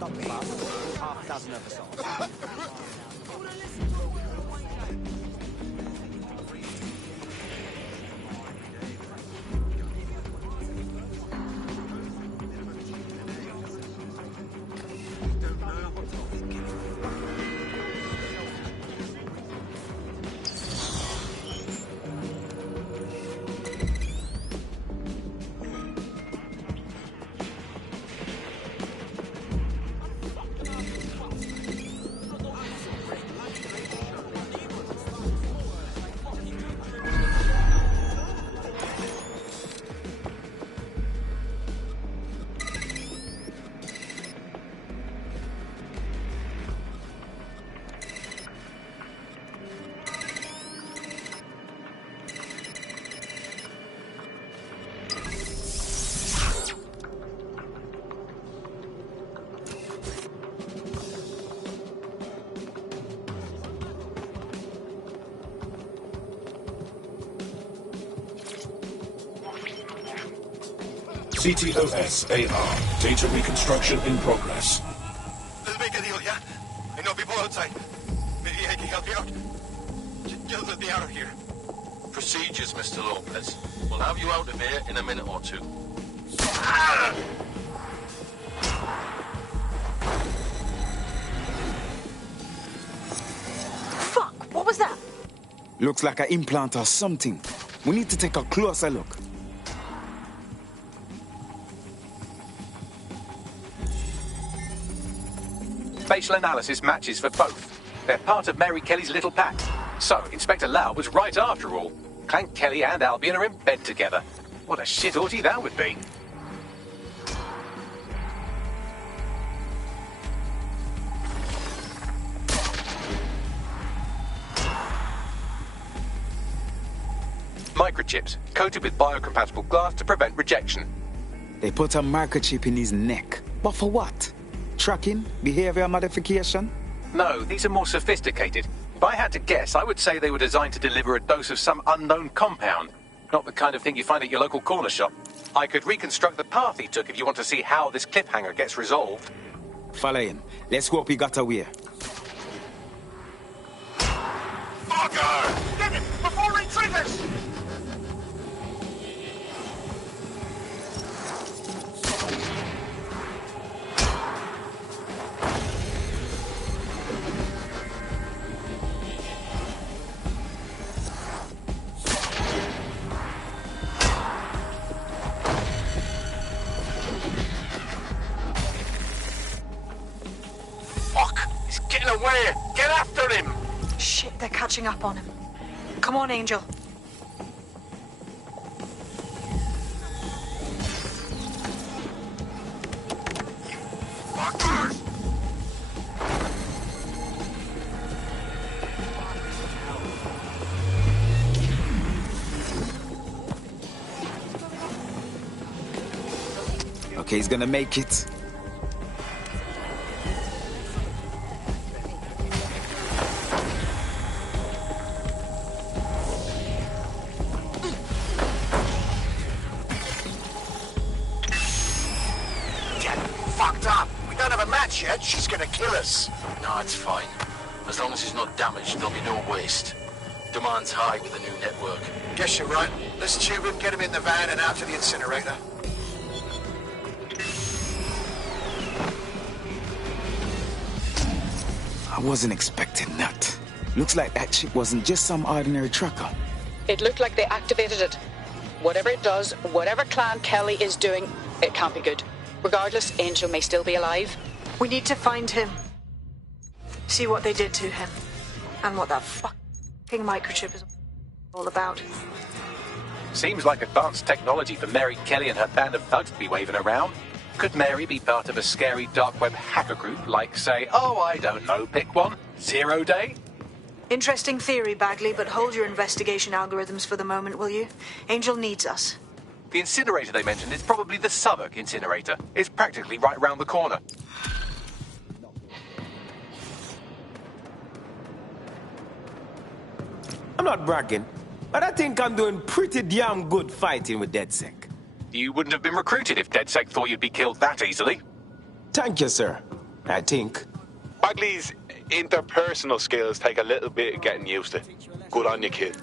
stop me. Half a dozen of us on. CTOS AR. Data reconstruction in progress. Let's make a deal, yeah? I know people outside. Maybe I can help you out. Just let me out of here. Procedures, Mr. Lopez. We'll have you out of here in a minute or two. Ah! Fuck! What was that? Looks like an implant or something. We need to take a closer look. Facial analysis matches for both. They're part of Mary Kelly's little pack. So, Inspector Lau was right after all. Clank Kelly and Albion are in bed together. What a shit orgy that would be. Microchips, coated with biocompatible glass to prevent rejection. They put a microchip in his neck. But for what? Tracking? Behavior modification? No, these are more sophisticated. If I had to guess, I would say they were designed to deliver a dose of some unknown compound. Not the kind of thing you find at your local corner shop. I could reconstruct the path he took if you want to see how this cliffhanger gets resolved. Follow him. Let's hope he got away. Fucker! Get him before he triggers! Away! Get after him! Shit, they're catching up on him. Come on, Angel. Fuckers! Okay, he's gonna make it. Yet she's gonna kill us. No, it's fine. As long as he's not damaged, there'll be no waste. Demand's high with the new network. Guess you're right. Let's tube him, get him in the van and out to the incinerator. I wasn't expecting that. Looks like that chip wasn't just some ordinary tracker. It looked like they activated it. Whatever it does, whatever Clan Kelly is doing, it can't be good. Regardless, Angel may still be alive. We need to find him. See what they did to him. And what that fucking microchip is all about. Seems like advanced technology for Mary Kelly and her band of thugs to be waving around. Could Mary be part of a scary dark web hacker group like, say, oh, I don't know, pick one, 0 Day? Interesting theory, Bagley, but hold your investigation algorithms for the moment, will you? Angel needs us. The incinerator they mentioned is probably the Southwark incinerator. It's practically right round the corner. I'm not bragging, but I think I'm doing pretty damn good fighting with DedSec. You wouldn't have been recruited if DedSec thought you'd be killed that easily. Thank you, sir. I think. Bagley's interpersonal skills take a little bit of getting used to. Good on you, kid.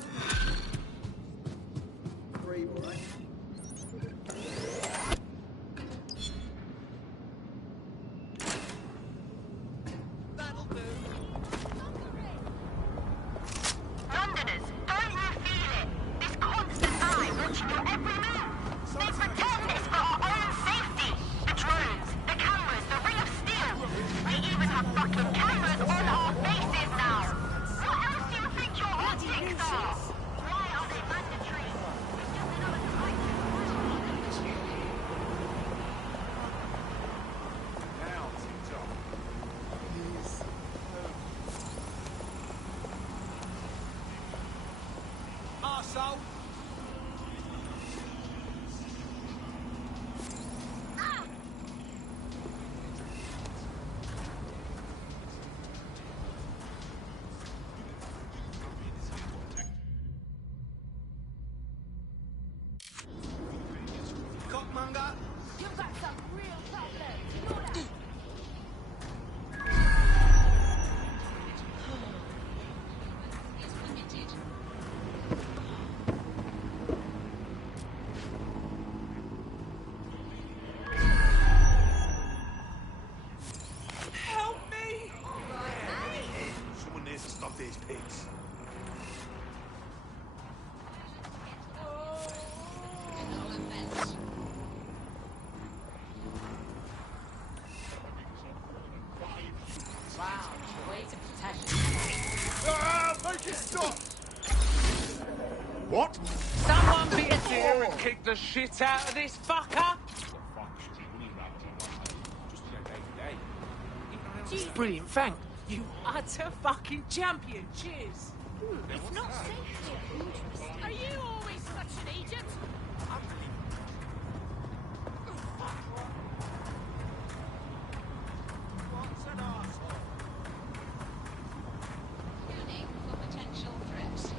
What? Someone be here and kick the shit out of this fucker! Brilliant, thank you, utter fucking champion. Cheers. It's not safe here. Are you always such an agent? What's an arsehole? Tuning for potential threats.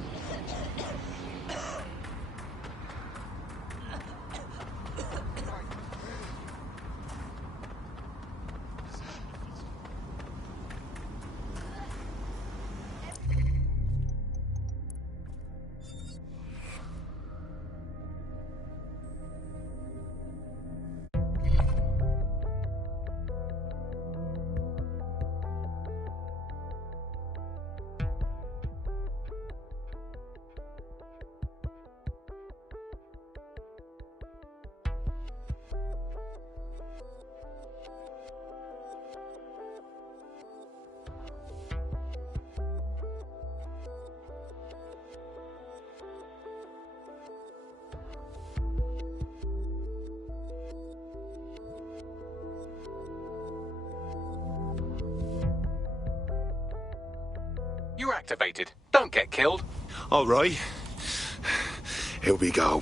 You're activated. Don't get killed. All right. Here we go.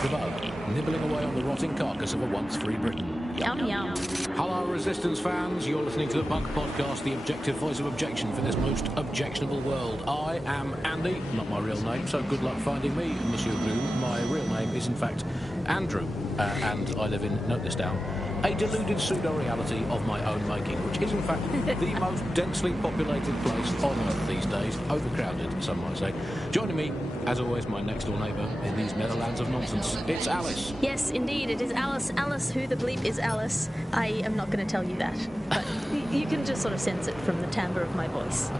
The bug, nibbling away on the rotting carcass of a once free Britain. Yum yum. Hello, Resistance fans. You're listening to the Punk Podcast, the objective voice of objection for this most objectionable world. I am Andy, not my real name, so good luck finding me, Monsieur Bloom. My real name is, in fact, Andrew, and I live in, note this down, a deluded pseudo-reality of my own making, which is, in fact, the most densely populated place on Earth these days. Overcrowded, some might say. Joining me, as always, my next-door neighbour in these Netherlands of nonsense. It's Alice. Yes, indeed, it is Alice. Alice, who the bleep is Alice? I am not going to tell you that, but you can just sort of sense it from the timbre of my voice.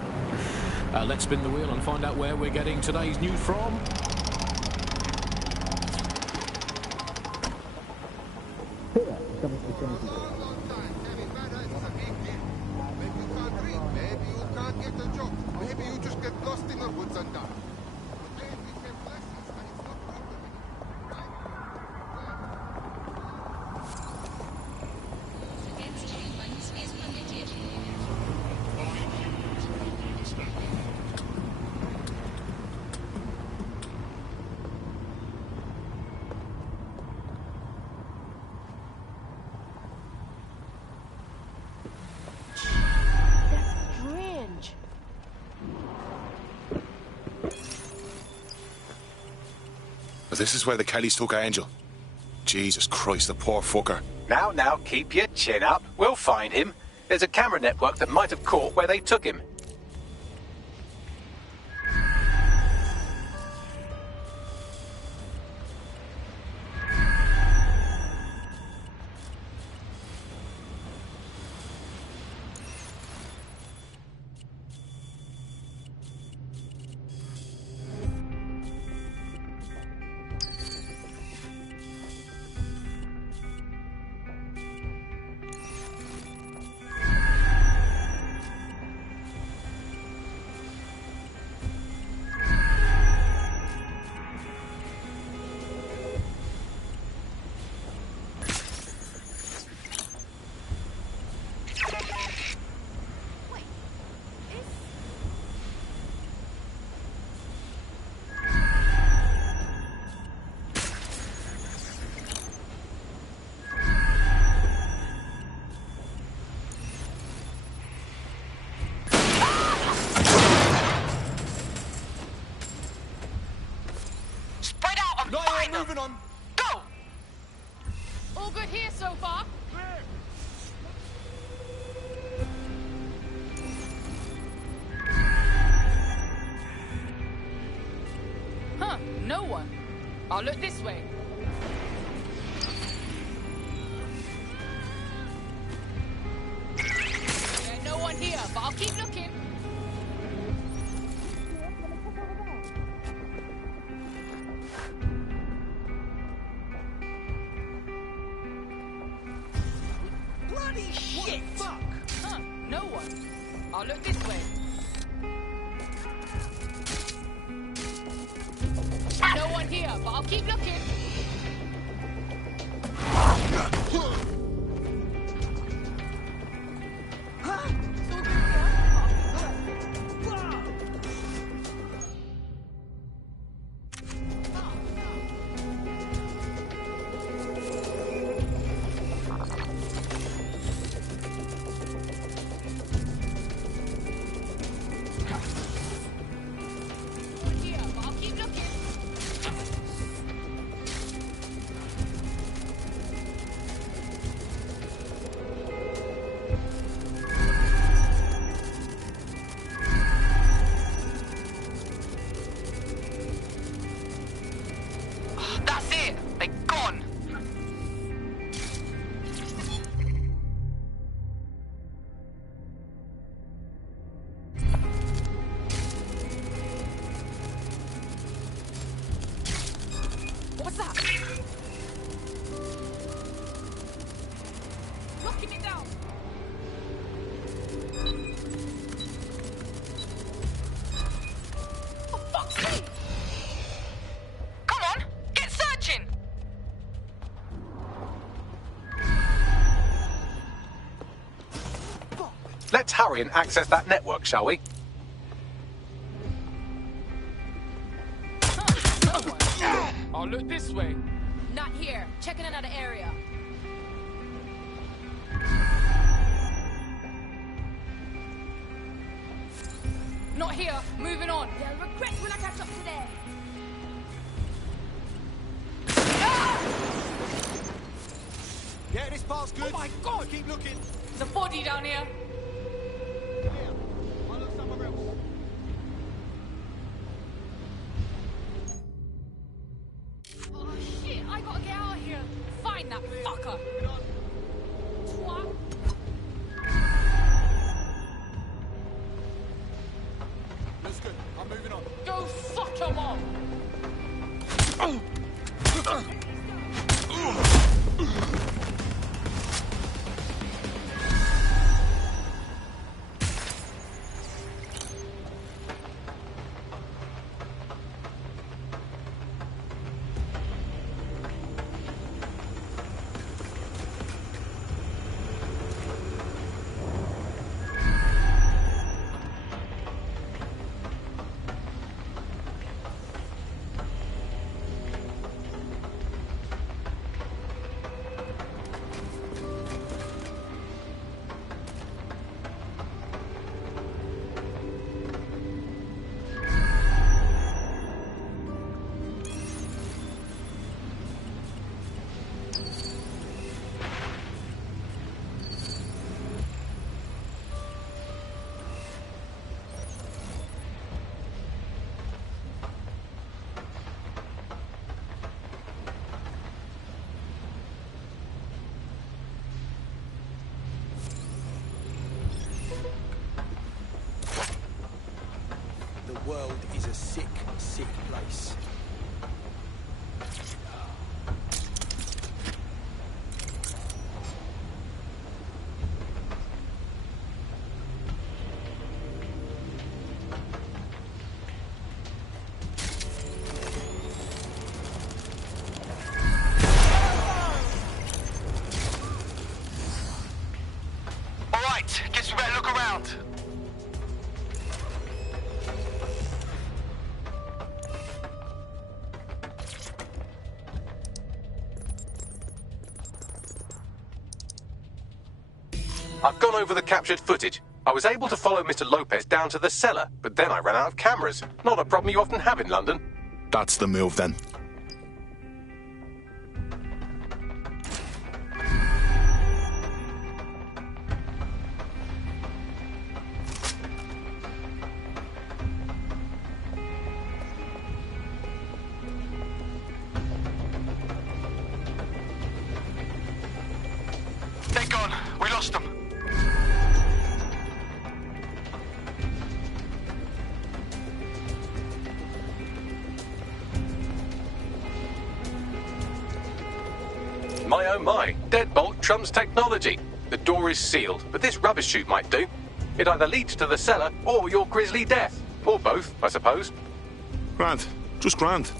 Let's spin the wheel and find out where we're getting today's news from. This is where the Kellys took Angel. Jesus Christ, the poor fucker. Now, keep your chin up. We'll find him. There's a camera network that might have caught where they took him. Moving on. Go! All good here so far? Huh, no one. I'll look this way. Yeah, no one here, but I'll keep looking. Shit! Fuck! Huh, no one. I'll look this way. No one here, but I'll keep looking. What's that? Locking it down. For fuck's sake! Come on, get searching. Let's hurry and access that network, shall we? I'll look this way. Not here. Checking another area. Not here. Moving on. They'll regret when I catch up to them. Yeah, this part's good. Oh my god! Keep looking. There's a body down here. Yeah, I'll look somewhere else. Oh shit! I gotta get out of here. Find that fucker. Twat. Looks good. I'm moving on. Go fuck him up. The world is a sick, sick place. All right, guess we better look around. I've gone over the captured footage. I was able to follow Mr. Lopez down to the cellar, but then I ran out of cameras. Not a problem you often have in London. That's the move then. They're gone. We lost them. My oh my, deadbolt trumps technology. The door is sealed, but this rubbish chute might do. It either leads to the cellar or your grisly death. Or both, I suppose. Grand. Just grand.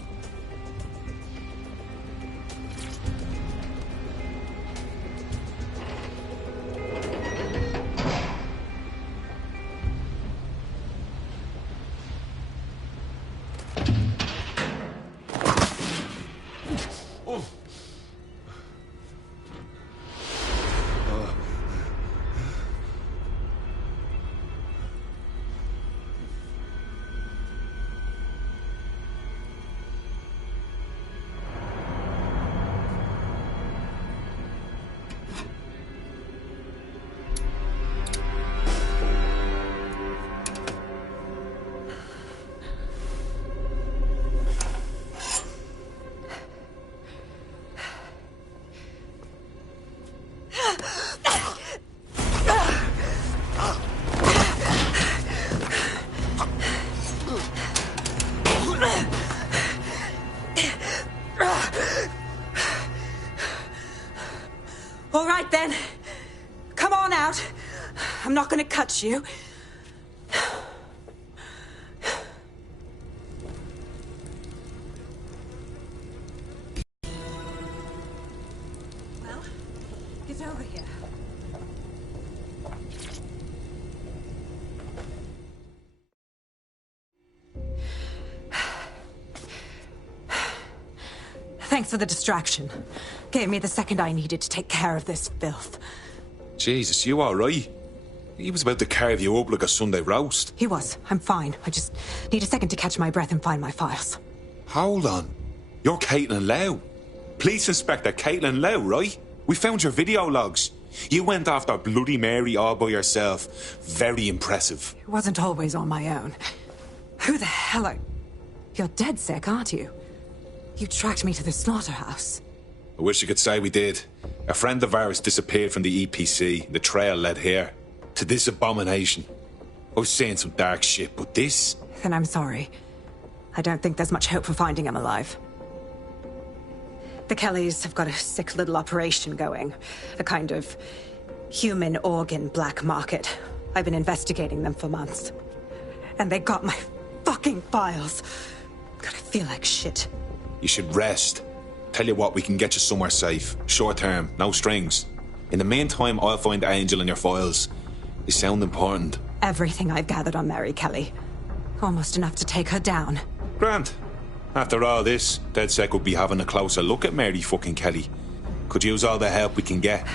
All right, then. Come on out. I'm not going to cut you. Well, get over here. Thanks for the distraction. Gave me the second I needed to take care of this filth. Jesus, you all right? He was about to carve you up like a Sunday roast. He was. I'm fine. I just need a second to catch my breath and find my files. Hold on. You're Caitlin Lau. Police Inspector Caitlin Lau, right? We found your video logs. You went after Bloody Mary all by yourself. Very impressive. It wasn't always on my own. Who the hell are... You're dead sick, aren't you? You tracked me to the slaughterhouse. I wish I could say we did. A friend of ours disappeared from the EPC. The trail led here. To this abomination. I was saying some dark shit, but this... Then I'm sorry. I don't think there's much hope for finding him alive. The Kellys have got a sick little operation going. A kind of human organ black market. I've been investigating them for months. And they got my fucking files. God, I feel like shit. You should rest. Tell you what, we can get you somewhere safe. Short term, no strings. In the meantime, I'll find Angel in your files. They sound important. Everything I've gathered on Mary Kelly. Almost enough to take her down. Grant. After all this, DedSec will be having a closer look at Mary fucking Kelly. Could use all the help we can get.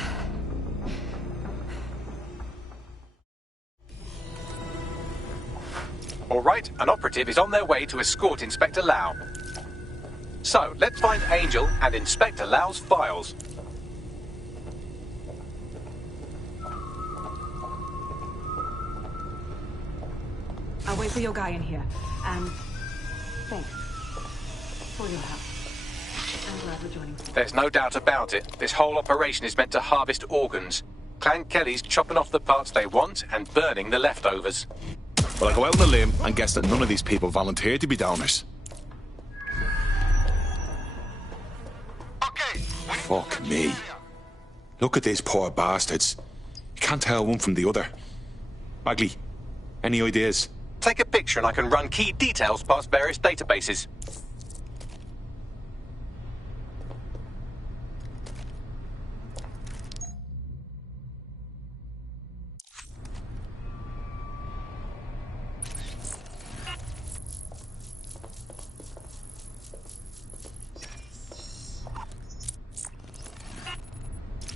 All right, an operative is on their way to escort Inspector Lau. So, let's find Angel and Inspector Lau's files. I'll wait for your guy in here. And thanks for your help. I'm glad we're joining. There's no doubt about it. This whole operation is meant to harvest organs. Clan Kelly's chopping off the parts they want and burning the leftovers. Well, I go out on a limb and guess that none of these people volunteered to be donors. Fuck me. Look at these poor bastards. You can't tell one from the other. Bagley, any ideas? Take a picture and I can run key details past various databases.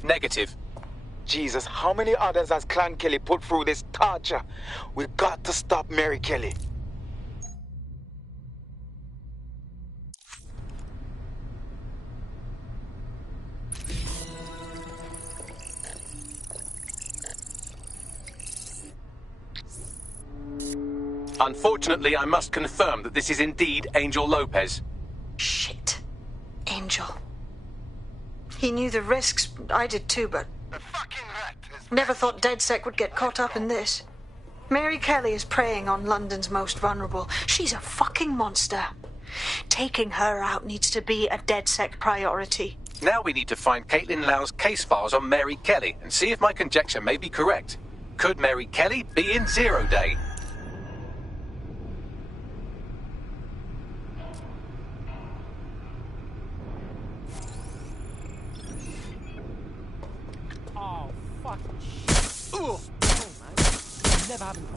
Negative. Jesus, how many others has Clan Kelly put through this torture? We've got to stop Mary Kelly. Unfortunately, I must confirm that this is indeed Angel Lopez. Shit. Angel. He knew the risks. I did too, but... Never thought DedSec would get caught up in this. Mary Kelly is preying on London's most vulnerable. She's a fucking monster. Taking her out needs to be a DedSec priority. Now we need to find Caitlin Lau's case files on Mary Kelly and see if my conjecture may be correct. Could Mary Kelly be in Zero Day? Oh, fucking shit. Oh, man. Never happened.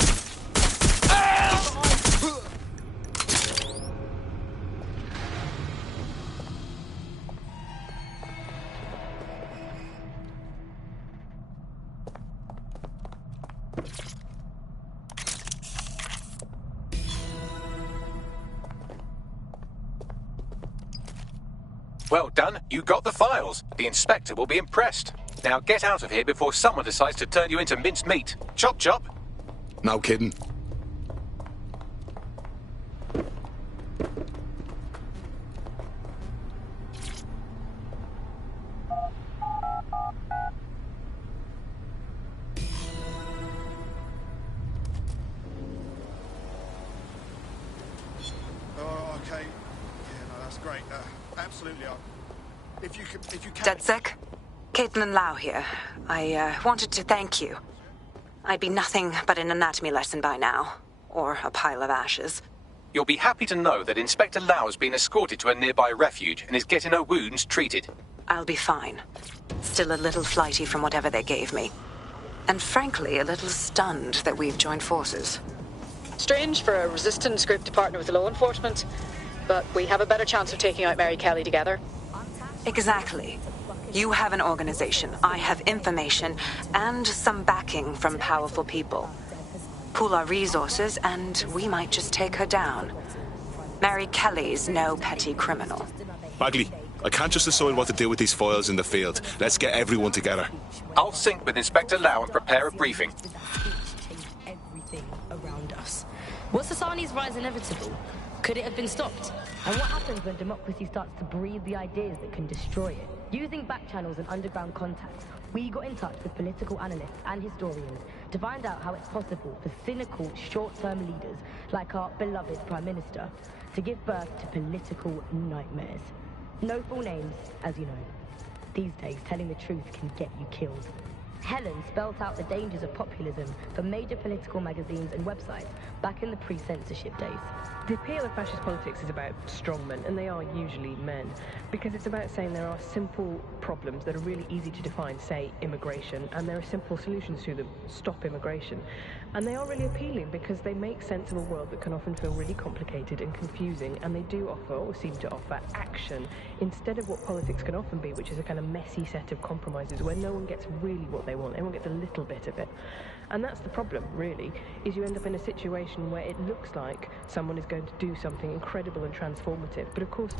Well done, you got the files. The inspector will be impressed. Now get out of here before someone decides to turn you into minced meat. Chop chop. No kidding. Oh, okay. Yeah, no, that's great. Absolutely. If you can... DedSec? Caitlin Lau here. I wanted to thank you. I'd be nothing but an anatomy lesson by now. Or a pile of ashes. You'll be happy to know that Inspector Lau has been escorted to a nearby refuge and is getting her wounds treated. I'll be fine. Still a little flighty from whatever they gave me. And frankly, a little stunned that we've joined forces. Strange for a resistance group to partner with law enforcement, but we have a better chance of taking out Mary Kelly together. Exactly. You have an organization, I have information, and some backing from powerful people. Pool our resources, and we might just take her down. Mary Kelly's no petty criminal. Bagley, I can't just decide what to do with these files in the field. Let's get everyone together. I'll sync with Inspector Lau and prepare a briefing. Everything around us. Was Sasani's rise inevitable? Could it have been stopped? And what happens when democracy starts to breed the ideas that can destroy it? Using back channels and underground contacts, we got in touch with political analysts and historians to find out how it's possible for cynical, short-term leaders like our beloved Prime Minister to give birth to political nightmares. No full names, as you know. These days, telling the truth can get you killed. Helen spelt out the dangers of populism for major political magazines and websites back in the pre-censorship days. The appeal of fascist politics is about strongmen, and they are usually men, because it's about saying there are simple problems that are really easy to define, say immigration, and there are simple solutions to them, stop immigration. And they are really appealing because they make sense of a world that can often feel really complicated and confusing, and they do offer, or seem to offer, action instead of what politics can often be, which is a kind of messy set of compromises where no one gets really what they want, everyone gets a little bit of it. And that's the problem, really, is you end up in a situation where it looks like someone is going to do something incredible and transformative, but of course,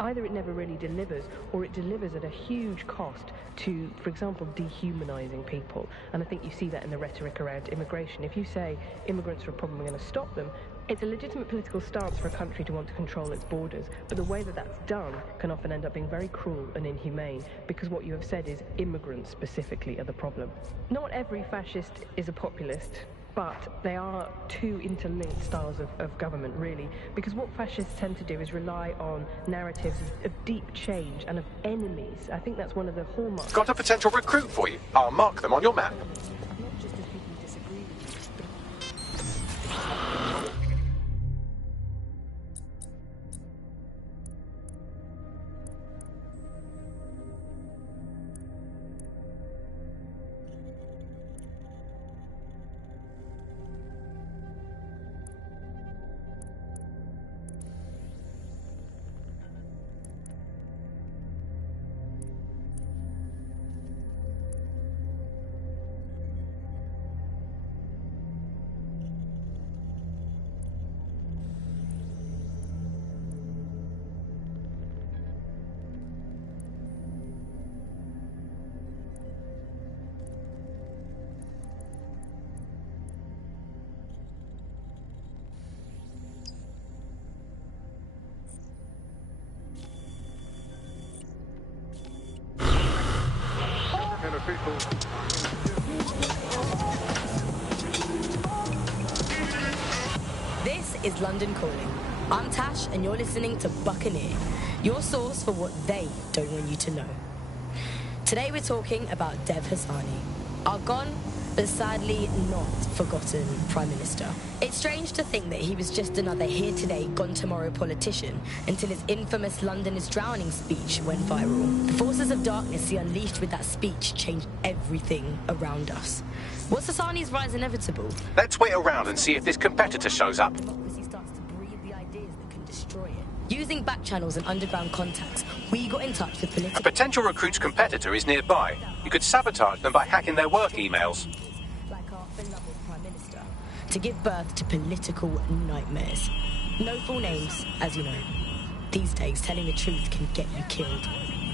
either it never really delivers, or it delivers at a huge cost to, for example, dehumanizing people. And I think you see that in the rhetoric around immigration. If you say immigrants are a problem, we're going to stop them, it's a legitimate political stance for a country to want to control its borders, but the way that that's done can often end up being very cruel and inhumane, because what you have said is immigrants specifically are the problem. Not every fascist is a populist, but they are two interlinked styles of government, really, because what fascists tend to do is rely on narratives of deep change and of enemies. I think that's one of the hallmarks. Got a potential recruit for you. I'll mark them on your map. Not just as people who disagree with you, but... This is London Calling. I'm Tash, and you're listening to Buccaneer, your source for what they don't want you to know. Today we're talking about Dev Hassani, our gone, but sadly not forgotten Prime Minister. It's strange to think that he was just another here today, gone tomorrow politician until his infamous London is drowning speech went viral. The forces of darkness he unleashed with that speech changed everything around us. Was Hassani's rise inevitable? Let's wait around and see if this competitor shows up. Democracy starts to breed the ideas that can destroy it. Using back channels and underground contacts, we got in touch with political... A potential recruit's competitor is nearby. You could sabotage them by hacking their work emails. Like our beloved Prime Minister, to give birth to political nightmares. No full names, as you know. These days, telling the truth can get you killed.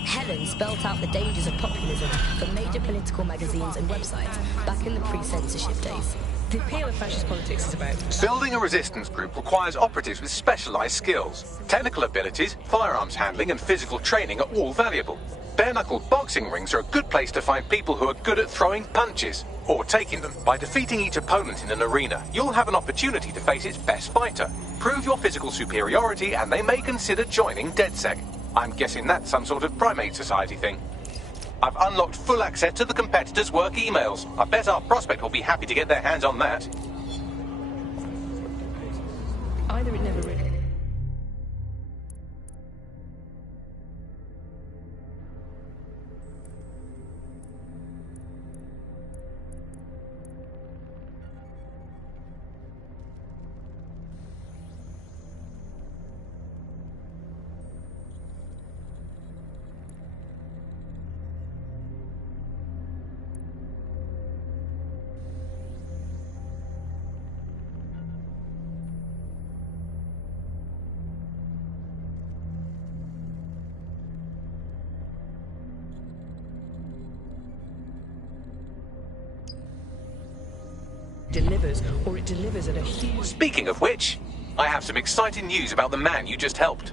Helen spelt out the dangers of populism for major political magazines and websites back in the pre-censorship days. The appeal of fascist politics is about... Building a resistance group requires operatives with specialised skills. Technical abilities, firearms handling and physical training are all valuable. Bare-knuckle boxing rings are a good place to find people who are good at throwing punches, or taking them. By defeating each opponent in an arena, you'll have an opportunity to face its best fighter. Prove your physical superiority and they may consider joining DedSec. I'm guessing that's some sort of primate society thing. I've unlocked full access to the competitor's work emails. I bet our prospect will be happy to get their hands on that. Either it never really... delivers, or it delivers at a huge... Speaking of which, I have some exciting news about the man you just helped.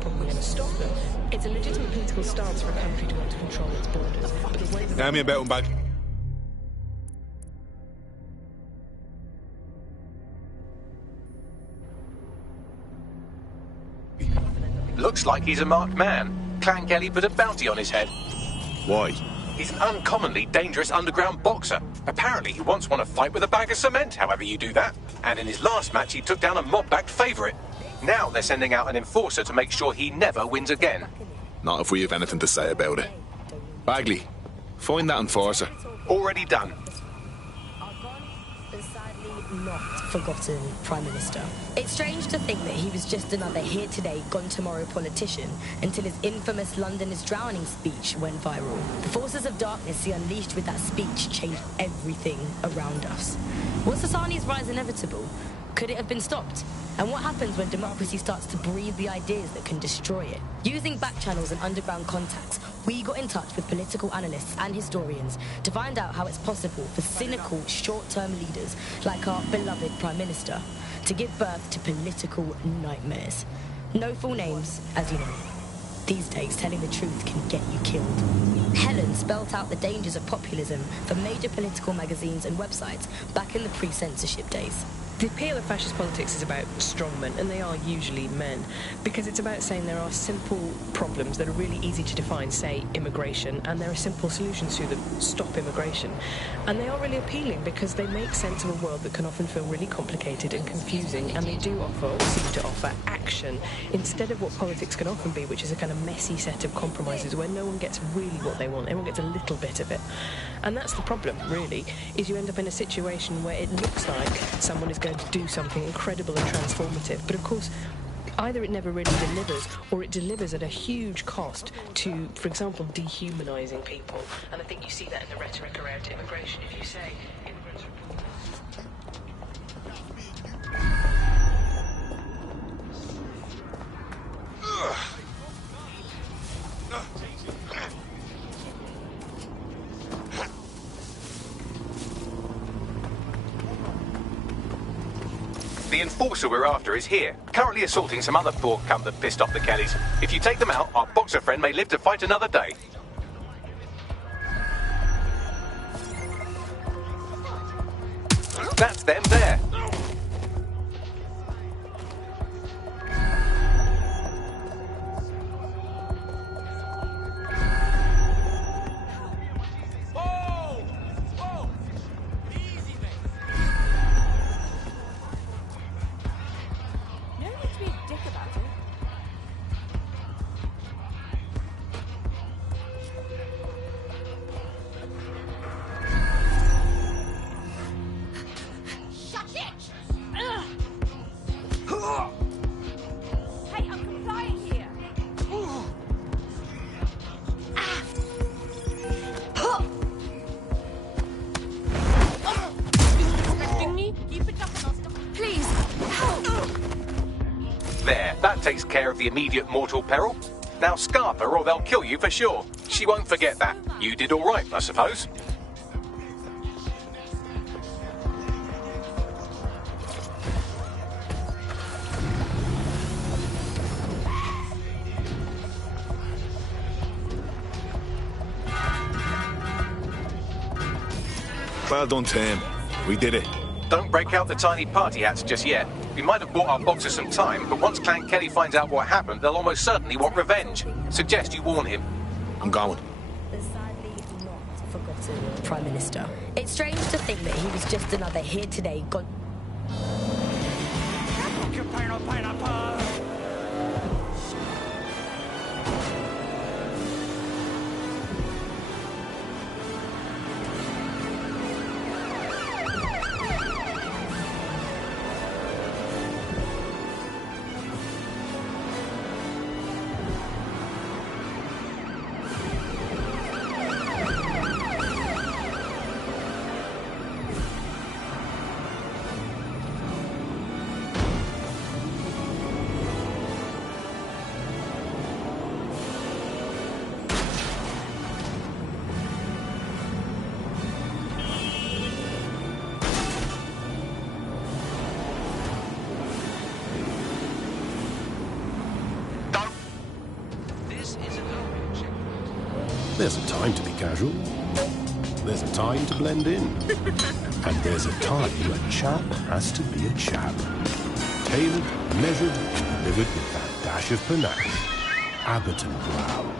Probably going to stop them. It's a legitimate political stance for a country to want to control its borders. But the way Hand me a belt bag. Looks like he's a marked man. Clan Kelly put a bounty on his head. Why? He's an uncommonly dangerous underground boxer. Apparently he once won a fight with a bag of cement, however you do that. And in his last match he took down a mob-backed favourite. Now they're sending out an enforcer to make sure he never wins again. Not if we have anything to say about it. Bagley, find that enforcer. Already done. Not forgotten Prime Minister. It's strange to think that he was just another here today, gone tomorrow politician until his infamous London is drowning speech went viral. The forces of darkness he unleashed with that speech changed everything around us. Was Sasani's rise inevitable? Could it have been stopped? And what happens when democracy starts to breathe the ideas that can destroy it? Using back channels and underground contacts, we got in touch with political analysts and historians to find out how it's possible for cynical, short-term leaders like our beloved Prime Minister to give birth to political nightmares. No full names, as you know. These days, telling the truth can get you killed. Helen spelt out the dangers of populism for major political magazines and websites back in the pre-censorship days. The appeal of fascist politics is about strongmen, and they are usually men, because it's about saying there are simple problems that are really easy to define, say immigration, and there are simple solutions to them, stop immigration. And they are really appealing because they make sense of a world that can often feel really complicated and confusing, and they do offer, or seem to offer, action, instead of what politics can often be, which is a kind of messy set of compromises where no one gets really what they want, everyone gets a little bit of it. And that's the problem, really, is you end up in a situation where it looks like someone is going to do something incredible and transformative, but of course either it never really delivers, or it delivers at a huge cost to, for example, dehumanising people. And I think you see that in the rhetoric around immigration. If you say immigrants The enforcer we're after is here, currently assaulting some other poor cunt that pissed off the Kellys. If you take them out, our boxer friend may live to fight another day. That's them there. Takes care of the immediate mortal peril. Now scarp her or they'll kill you for sure. She won't forget that. You did all right, I suppose. Well done, Tim. We did it. Don't break out the tiny party hats just yet. We might have bought our boxer some time, but once Clan Kelly finds out what happened, they'll almost certainly want revenge. Suggest you warn him. I'm going. The sadly not forgotten Prime Minister. It's strange to think that he was just another here today, gone... There's a time to be casual. There's a time to blend in. And there's a time a chap has to be a chap. Tailored, measured, and delivered with that dash of panache. Abbott and Brown.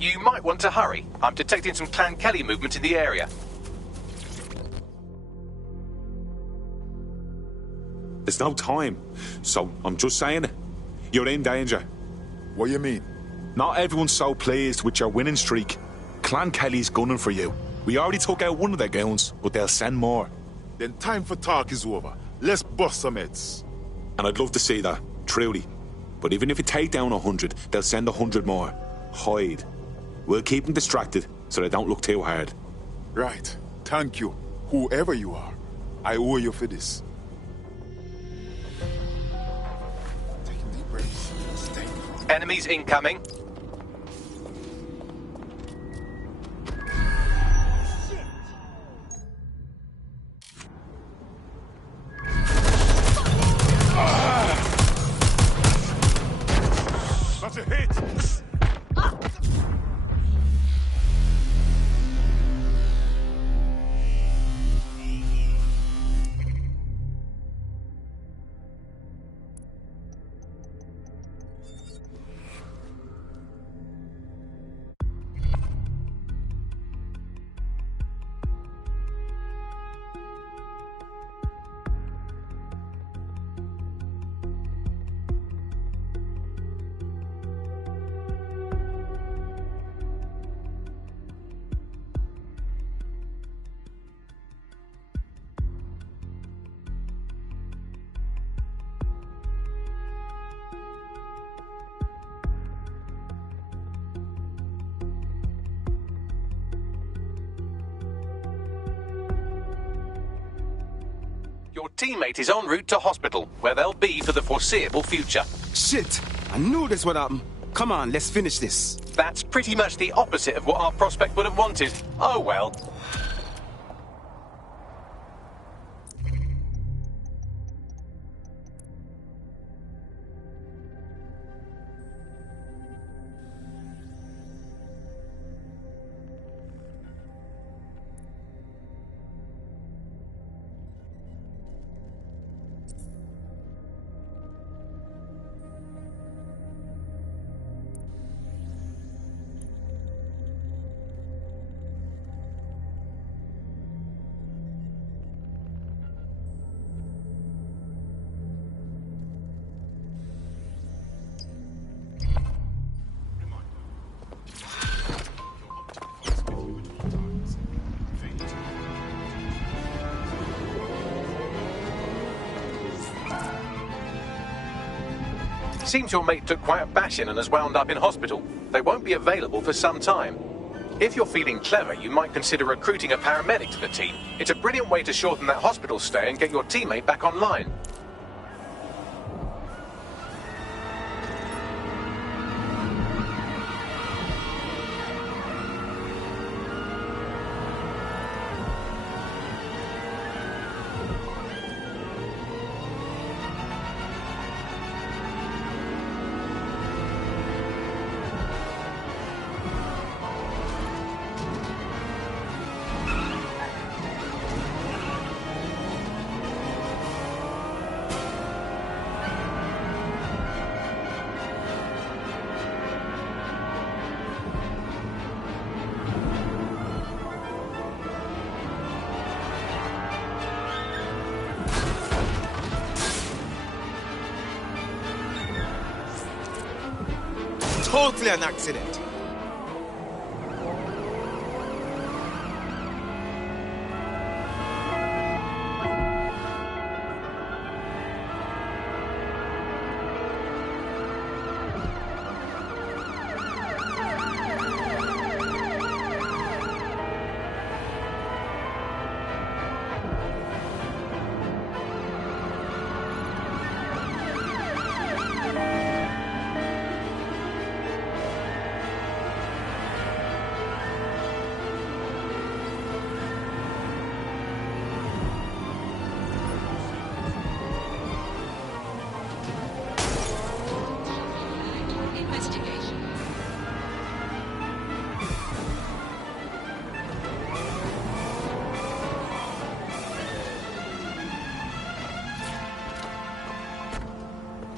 You might want to hurry. I'm detecting some Clan Kelly movement in the area. There's no time, so I'm just saying it. You're in danger. What do you mean? Not everyone's so pleased with your winning streak. Clan Kelly's gunning for you. We already took out one of their goons, but they'll send more. Then time for talk is over. Let's bust some heads. And I'd love to see that, truly. But even if you take down 100, they'll send 100 more. Hide. We'll keep them distracted so they don't look too hard. Right. Thank you, whoever you are. I owe you for this. Taking deep breaths. Staying calm. Enemies incoming. That's a hit! Your teammate is en route to hospital, where they'll be for the foreseeable future. Shit! I knew this would happen. Come on, let's finish this. That's pretty much the opposite of what our prospect would have wanted. Oh well. Seems your mate took quite a bashing and has wound up in hospital. They won't be available for some time. If you're feeling clever, you might consider recruiting a paramedic to the team. It's a brilliant way to shorten that hospital stay and get your teammate back online. Totally an accident.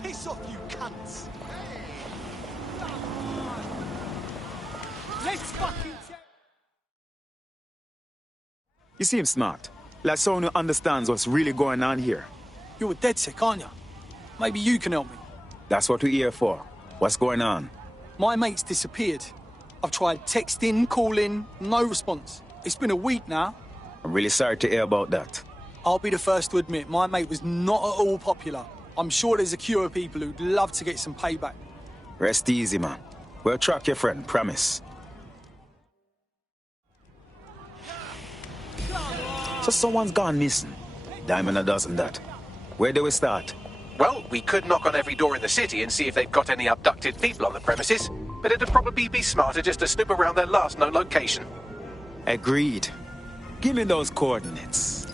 Piss off, you cunts! Let's fucking You seem smart. Like someone who understands what's really going on here. You're a DedSec, aren't you? Maybe you can help me. That's what we're here for. What's going on? My mate's disappeared. I've tried texting, calling, no response. It's been a week now. I'm really sorry to hear about that. I'll be the first to admit my mate was not at all popular. I'm sure there's a queue of people who'd love to get some payback. Rest easy, man. We'll track your friend, promise. So someone's gone missing. Diamond a dozen that. Where do we start? Well, we could knock on every door in the city and see if they've got any abducted people on the premises, but it'd probably be smarter just to snoop around their last known location. Agreed. Give me those coordinates.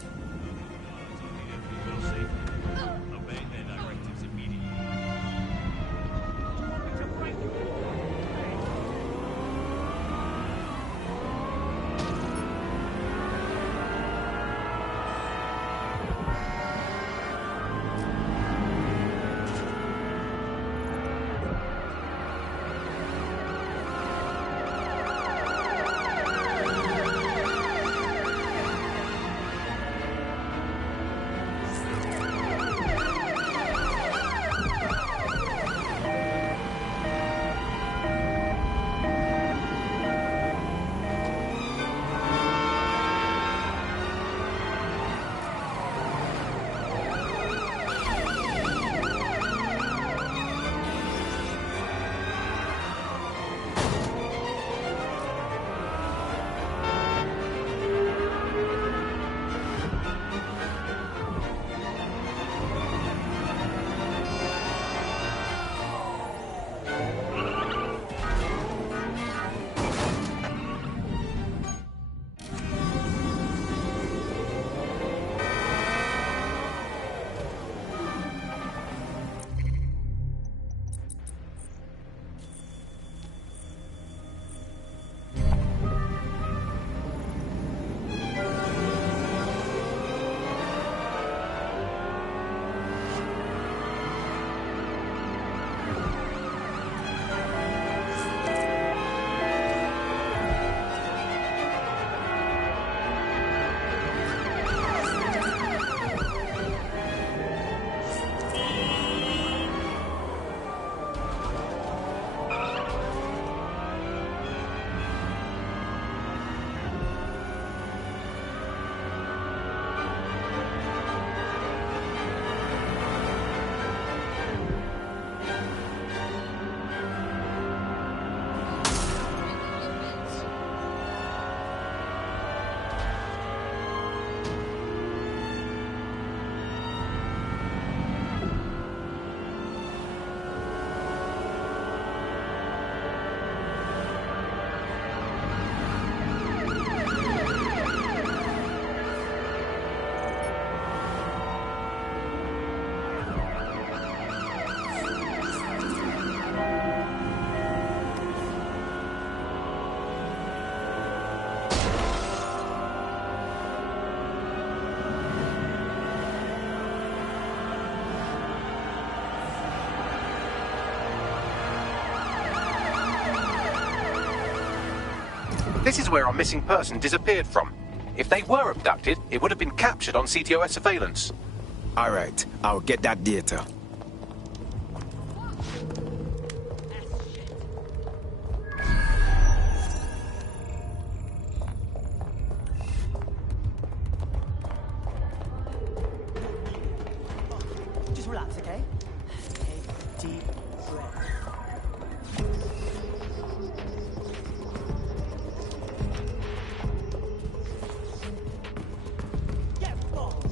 This is where our missing person disappeared from. If they were abducted, it would have been captured on CTOS surveillance. All right, I'll get that data. Just relax, okay? Take deep breath. Get balls!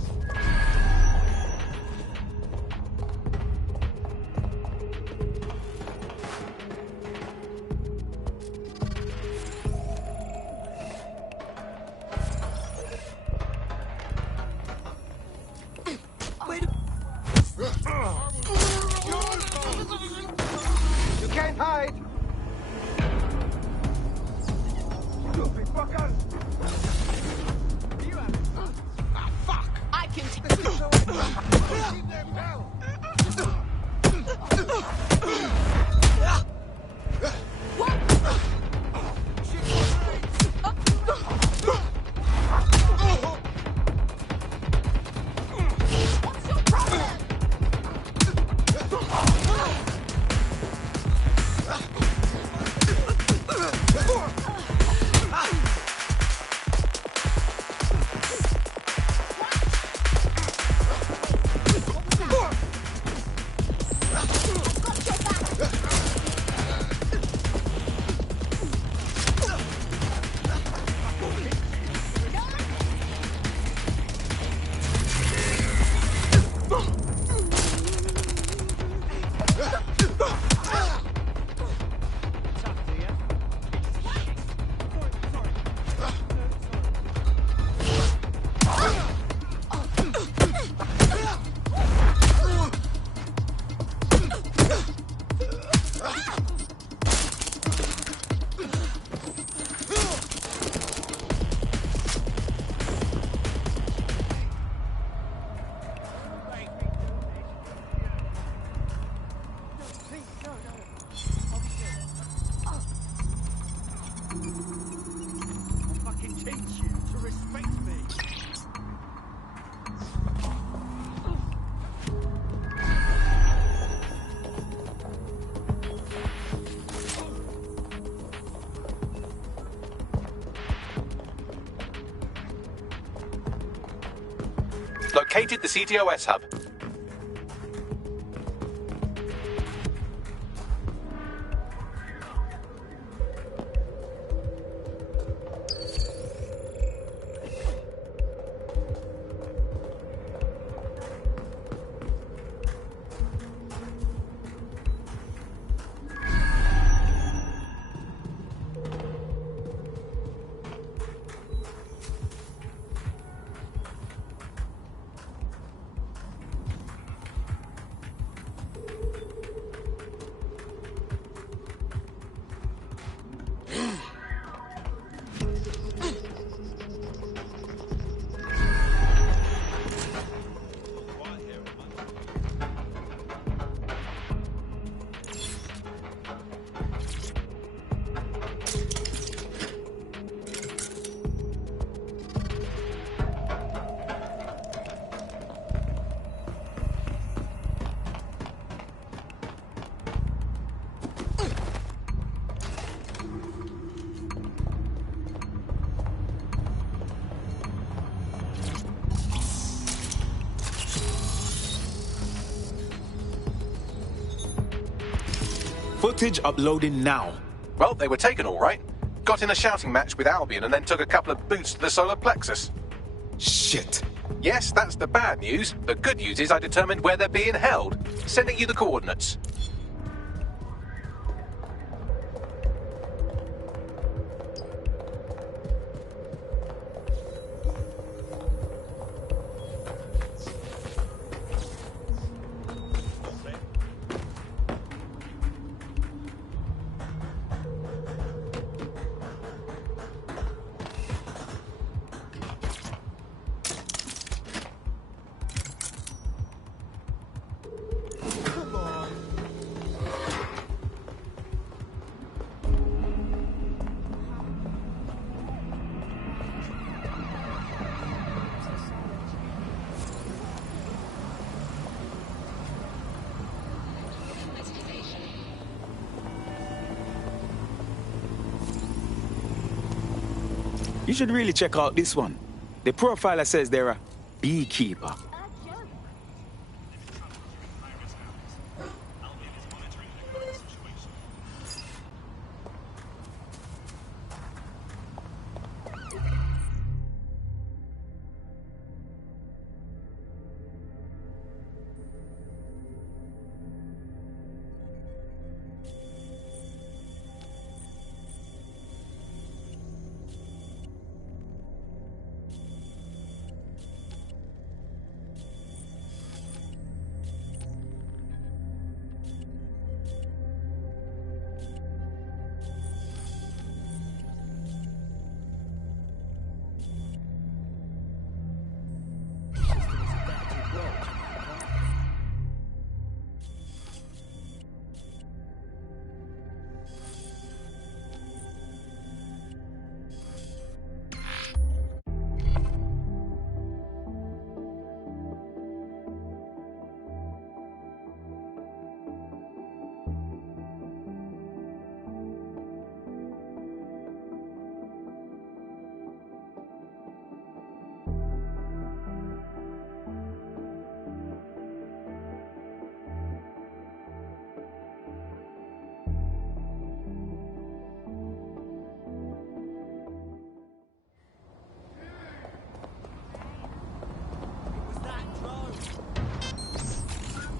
You can't hide! Stupid fucker! Ah, fuck! I can Located the CTOS hub. Footage uploading now. Well, they were taken all right. Got in a shouting match with Albion and then took a couple of boots to the solar plexus. Shit. Yes, that's the bad news. The good news is I determined where they're being held. Sending you the coordinates. You should really check out this one. The profiler says they're a beekeeper.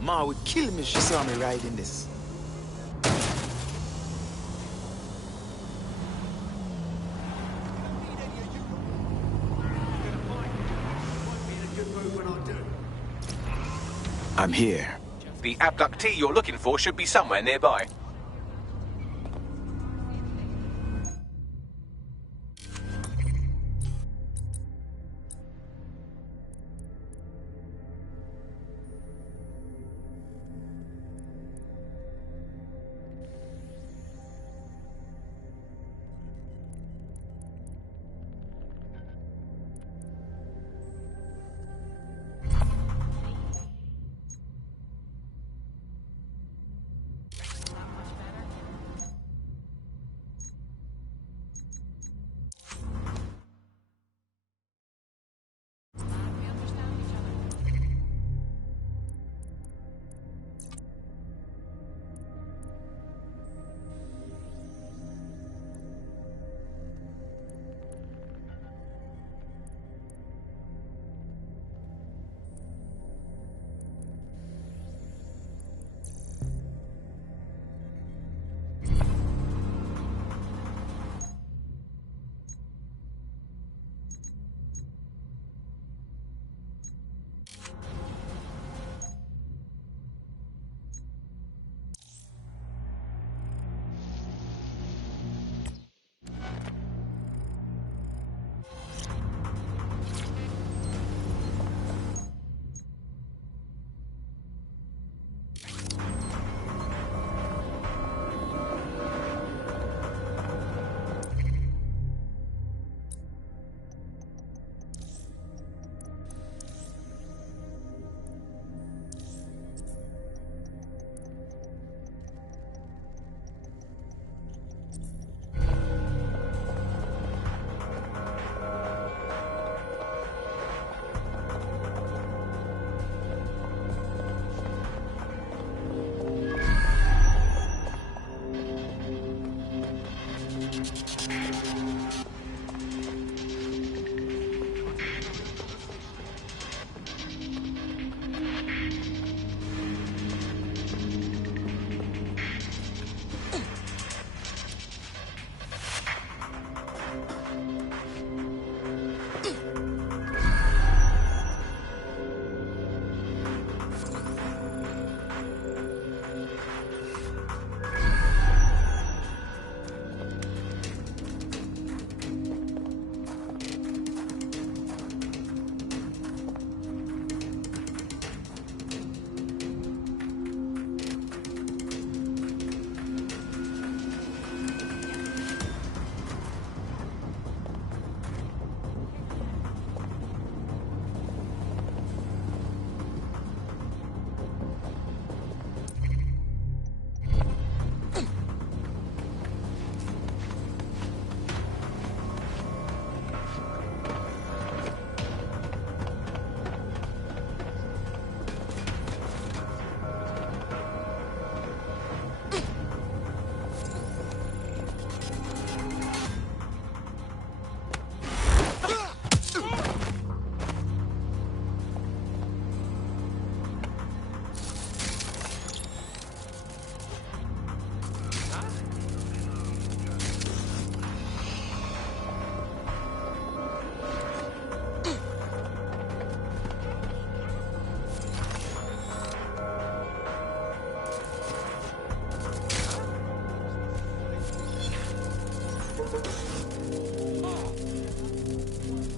Ma would kill me if she saw me riding this. I'm here. The abductee you're looking for should be somewhere nearby.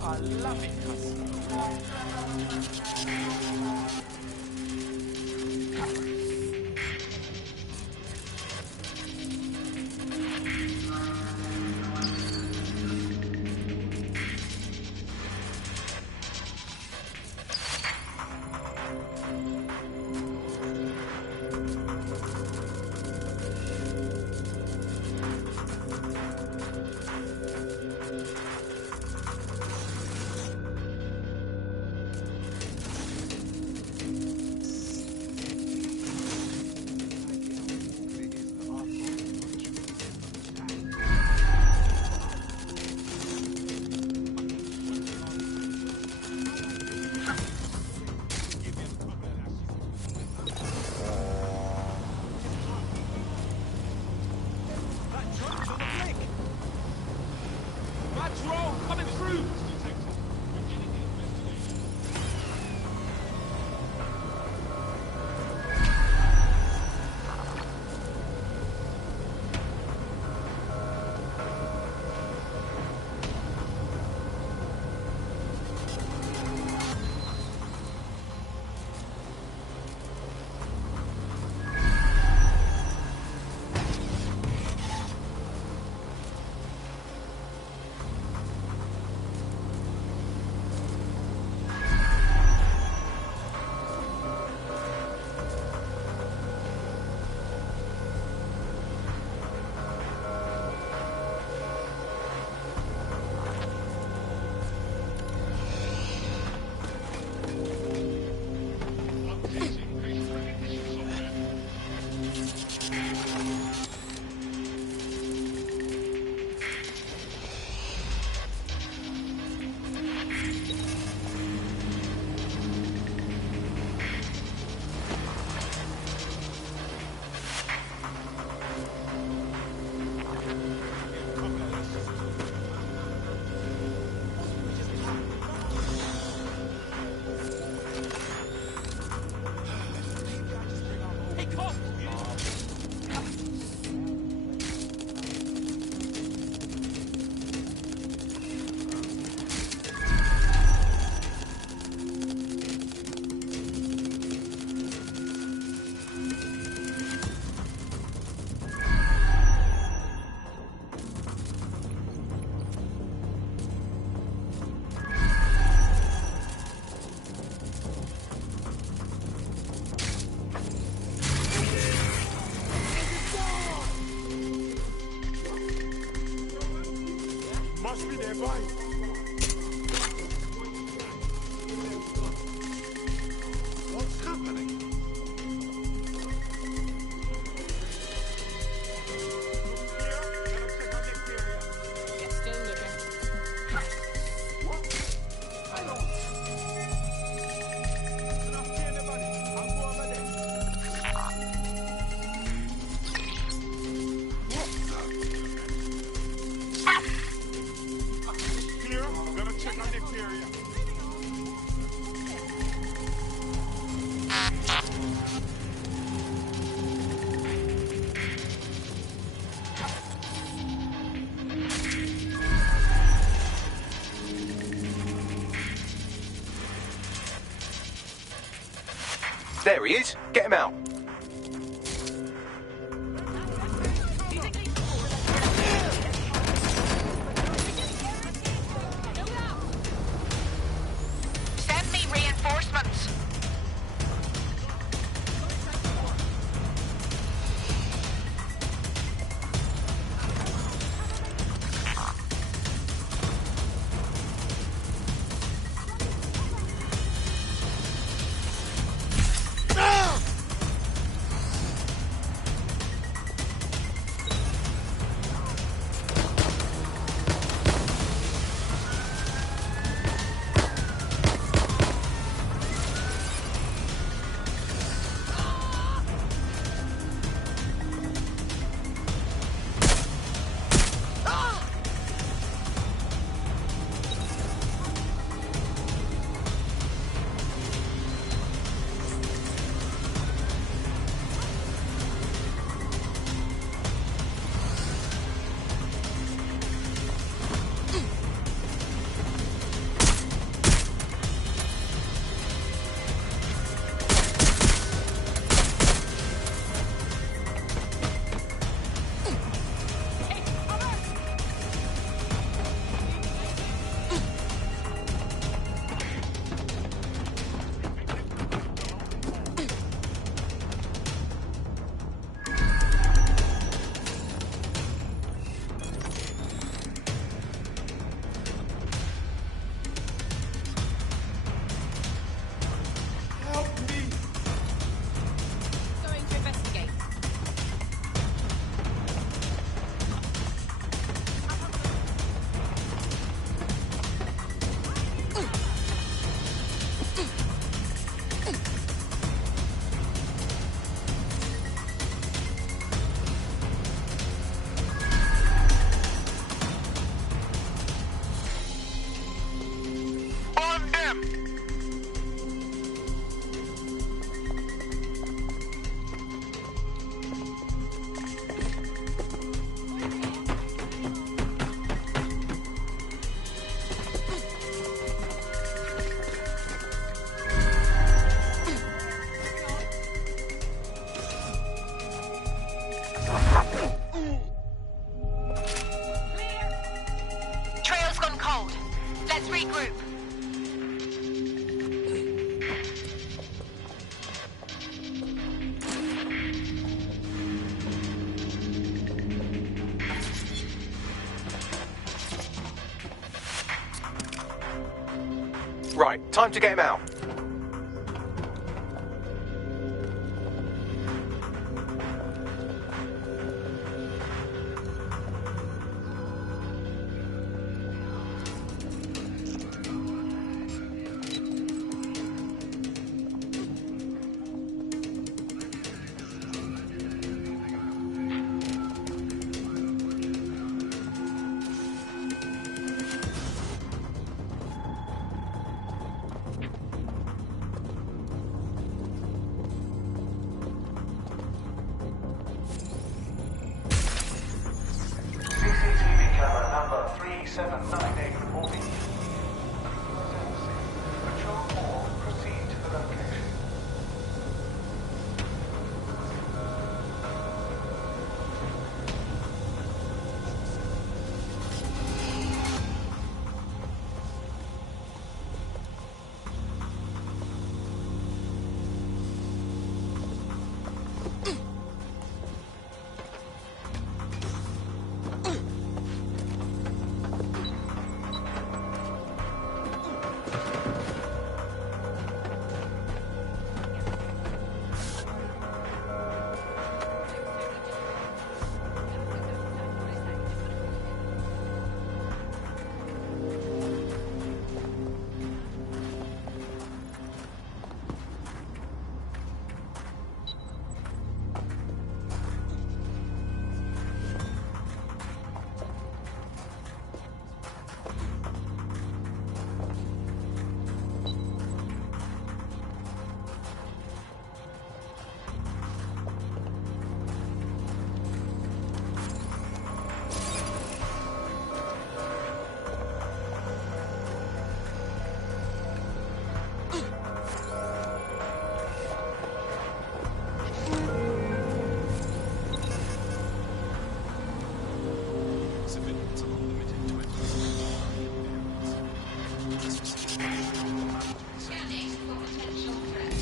I love it, cuz. Must be nearby. What's happening? Still looking. Clear? Gonna check on next area. There he is. Get him out. Send me reinforcements. Right, time to get him out.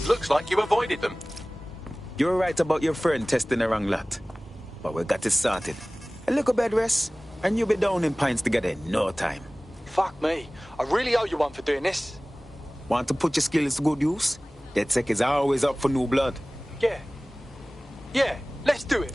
Looks like you avoided them. You're right about your friend testing the wrong lot. But we got it sorted. A little bed rest, and you'll be down in pints together in no time. Fuck me. I really owe you one for doing this. Want to put your skills to good use? DedSec is always up for new blood. Yeah. Yeah, let's do it.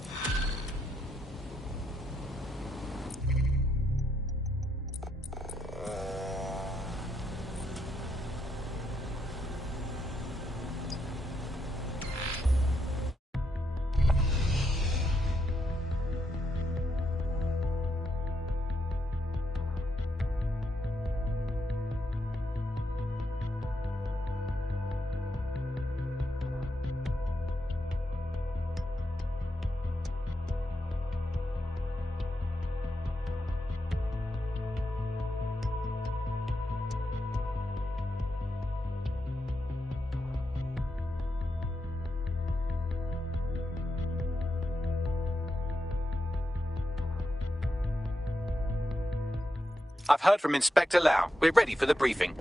I've heard from Inspector Lau. We're ready for the briefing.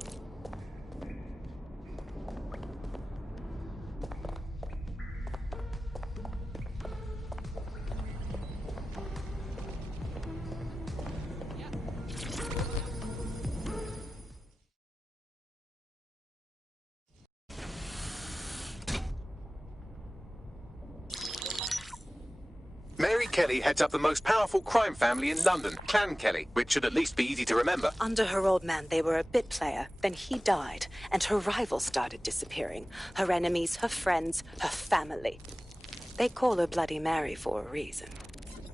Mary Kelly heads up the most powerful crime family in London, Clan Kelly, which should at least be easy to remember. Under her old man, they were a bit player. Then he died, and her rivals started disappearing. Her enemies, her friends, her family. They call her Bloody Mary for a reason.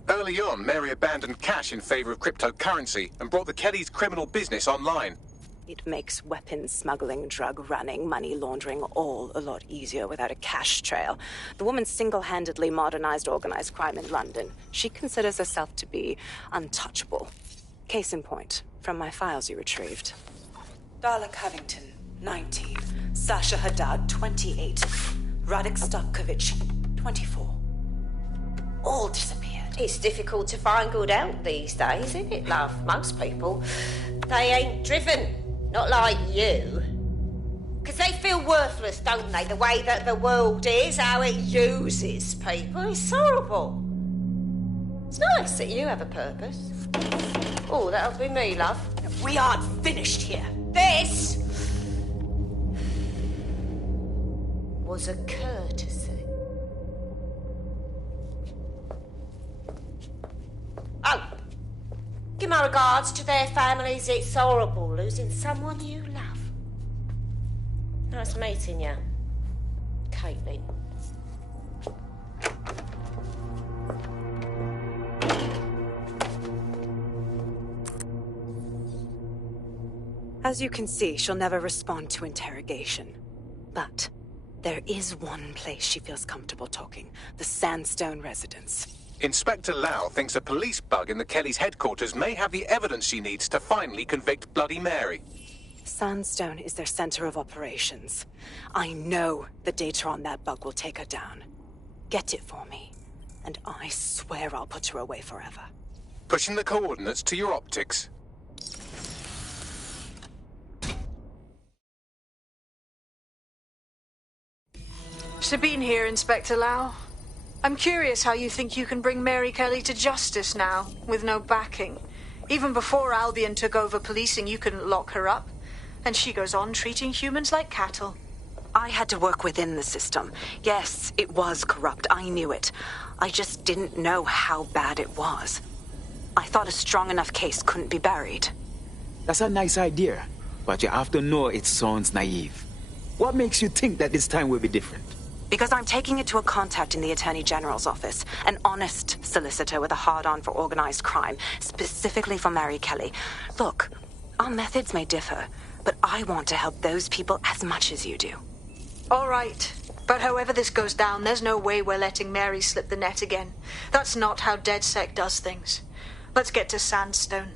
Early on, Mary abandoned cash in favor of cryptocurrency and brought the Kellys' criminal business online. It makes weapons smuggling, drug running, money laundering all a lot easier without a cash trail. The woman single-handedly modernized organized crime in London. She considers herself to be untouchable. Case in point, from my files you retrieved. Darla Covington, 19. Sasha Haddad, 28. Radek Starkovich, 24. All disappeared. It's difficult to find good help these days, isn't it, love? Most people, they ain't driven. Not like you. Because they feel worthless, don't they? The way that the world is, how it uses people. It's horrible. It's nice that you have a purpose. Oh, that'll be me, love. We aren't finished here. This was a courtesy. Oh, give my regards to their families. It's horrible losing someone you love. Nice meeting you, Caitlin. As you can see, she'll never respond to interrogation. But there is one place she feels comfortable talking, the Sandstone residence. Inspector Lau thinks a police bug in the Kellys' headquarters may have the evidence she needs to finally convict Bloody Mary. Sandstone is their center of operations. I know the data on that bug will take her down. Get it for me, and I swear I'll put her away forever. Pushing the coordinates to your optics. Sabine here, Inspector Lau. I'm curious how you think you can bring Mary Kelly to justice now, with no backing. Even before Albion took over policing, you couldn't lock her up. And she goes on treating humans like cattle. I had to work within the system. Yes, it was corrupt. I knew it. I just didn't know how bad it was. I thought a strong enough case couldn't be buried. That's a nice idea, but you have to know it sounds naive. What makes you think that this time will be different? Because I'm taking it to a contact in the Attorney General's office, an honest solicitor with a hard-on for organized crime, specifically for Mary Kelly. Look, our methods may differ, but I want to help those people as much as you do. All right. But however this goes down, there's no way we're letting Mary slip the net again. That's not how DedSec does things. Let's get to Sandstone.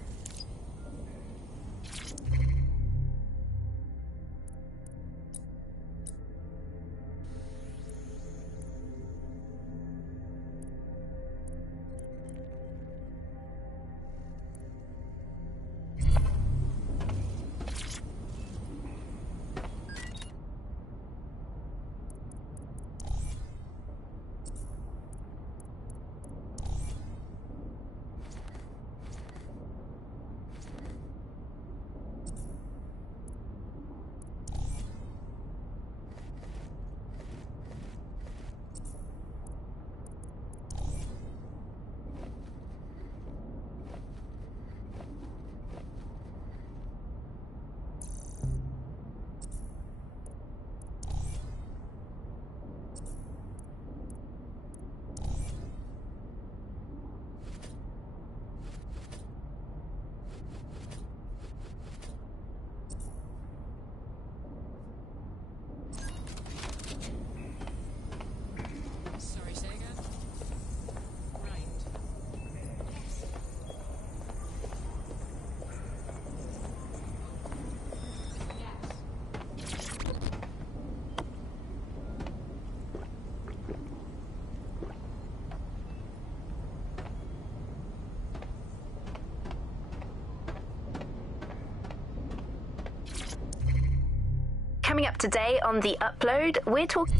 Coming up today on The Upload, we're talking...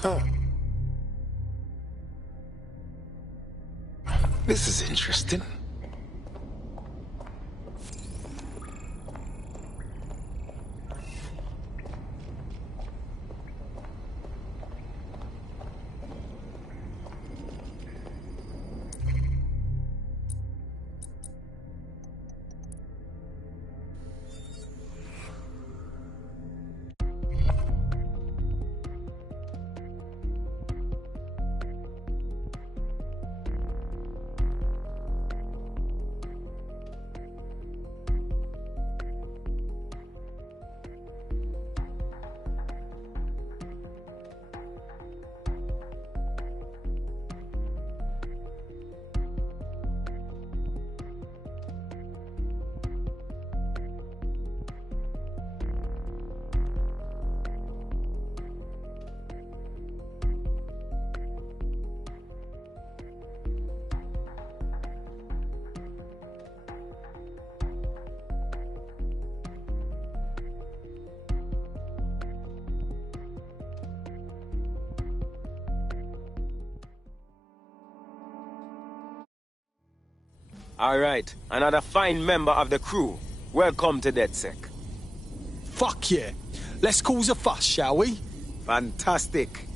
Huh. This is interesting. Alright, another fine member of the crew. Welcome to DedSec. Fuck yeah. Let's cause a fuss, shall we? Fantastic.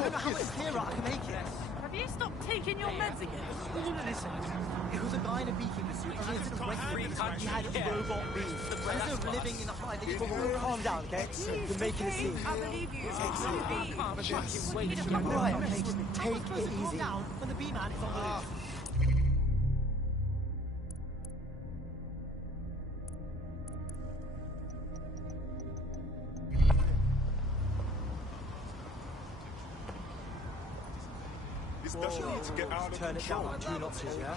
I don't know how much clearer I can make it. Have you stopped taking your meds again? Listen, it was a guy in a beekeeper suit and he incident went free time he had robot bees. Instead of living in a high, they calm down, okay? You're making a scene. I believe you. Alright, okay, just take it easy. When the bee man is on the loose. To get out of Turn it control. down 2 notches, yeah?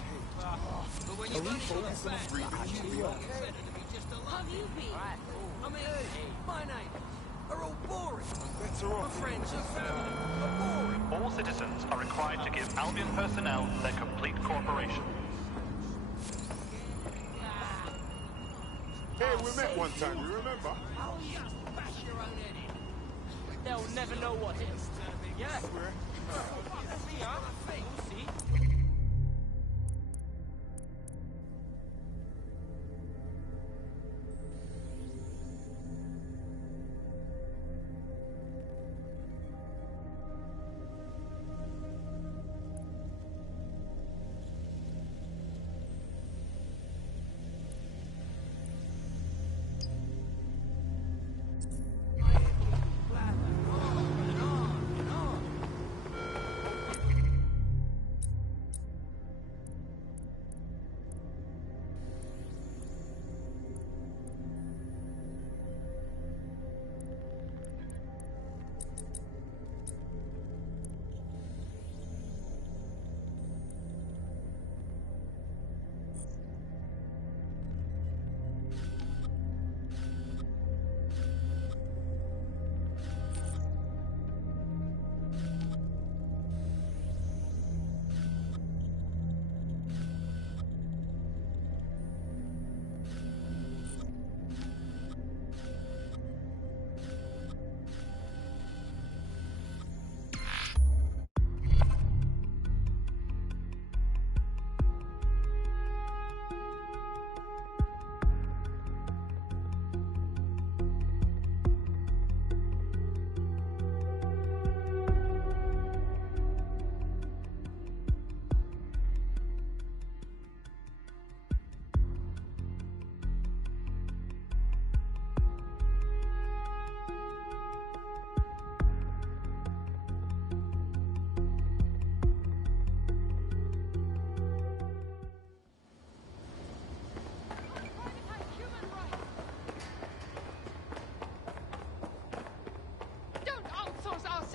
But when you focus on breathing, you Have you been? I mean, my name are all boring. better off. My friends and family are boring. All citizens are required to give Albion personnel their complete cooperation. Hey, we met one time, you remember? Oh, yeah, bash your own head in. They'll never know what it is. Yeah?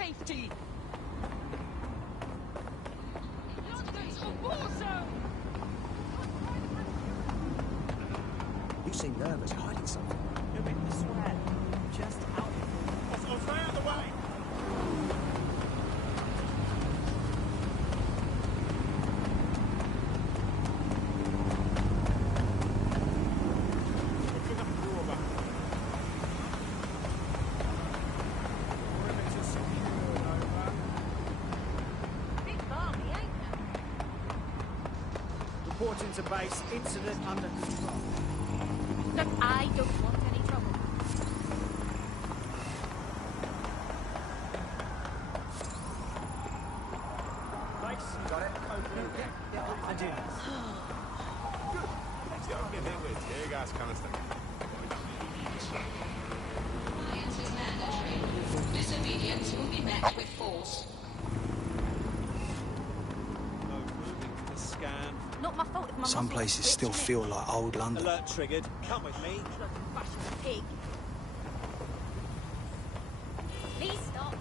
safety! You seem nervous, hiding something. You're making me swear. Just out. Stay out of the way! Reporting to base, incident under control. Look, I don't want any trouble. Base, got it? I do. Let's go get hit with tear gas canister. Compliance is mandatory. Disobedience will be met with force. Scan. Not my fault if my Some muscles places twitch, still innit? feel like old London. Alert triggered. Come with me. Like a fascist pig. Please stop.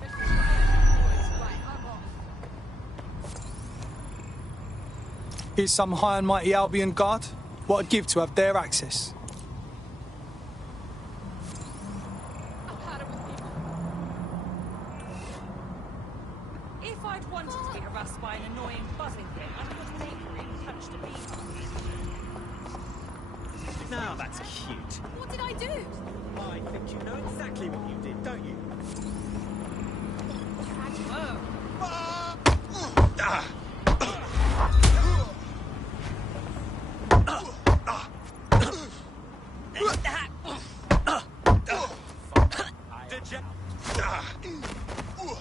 Right, I'm off. Here's some high and mighty Albion guard. What I'd give to have their access. If I'd wanted to be harassed by an annoying buzzing thing, I would neighbouring touched a bee. Now that's cute. What did I do? I think you know exactly what you did, don't you? Whoa.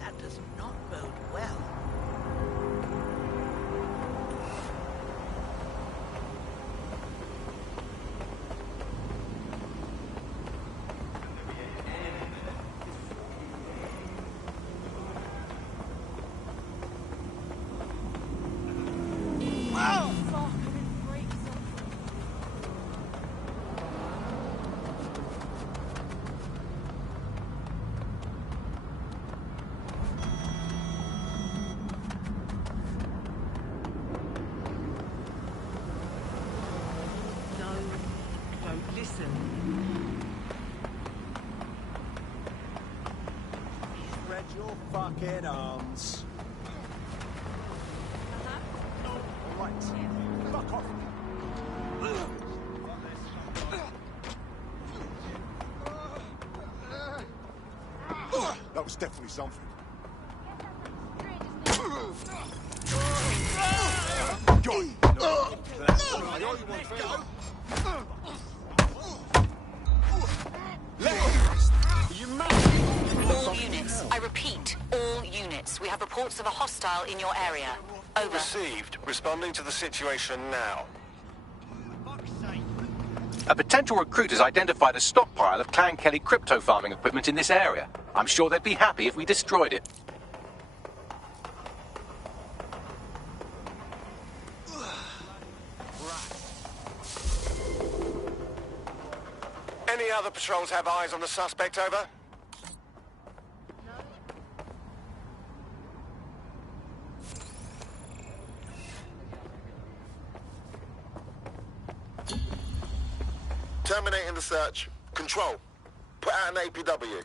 That does not bode well. No, listen. Spread your fucking arms. All right. Fuck off. That was definitely something. John! All units, I repeat, all units. We have reports of a hostile in your area. Over. Received. Responding to the situation now. A potential recruit has identified a stockpile of Clan Kelly crypto farming equipment in this area. I'm sure they'd be happy if we destroyed it. Any other patrols have eyes on the suspect, over? Terminating the search. Control. Put out an APW.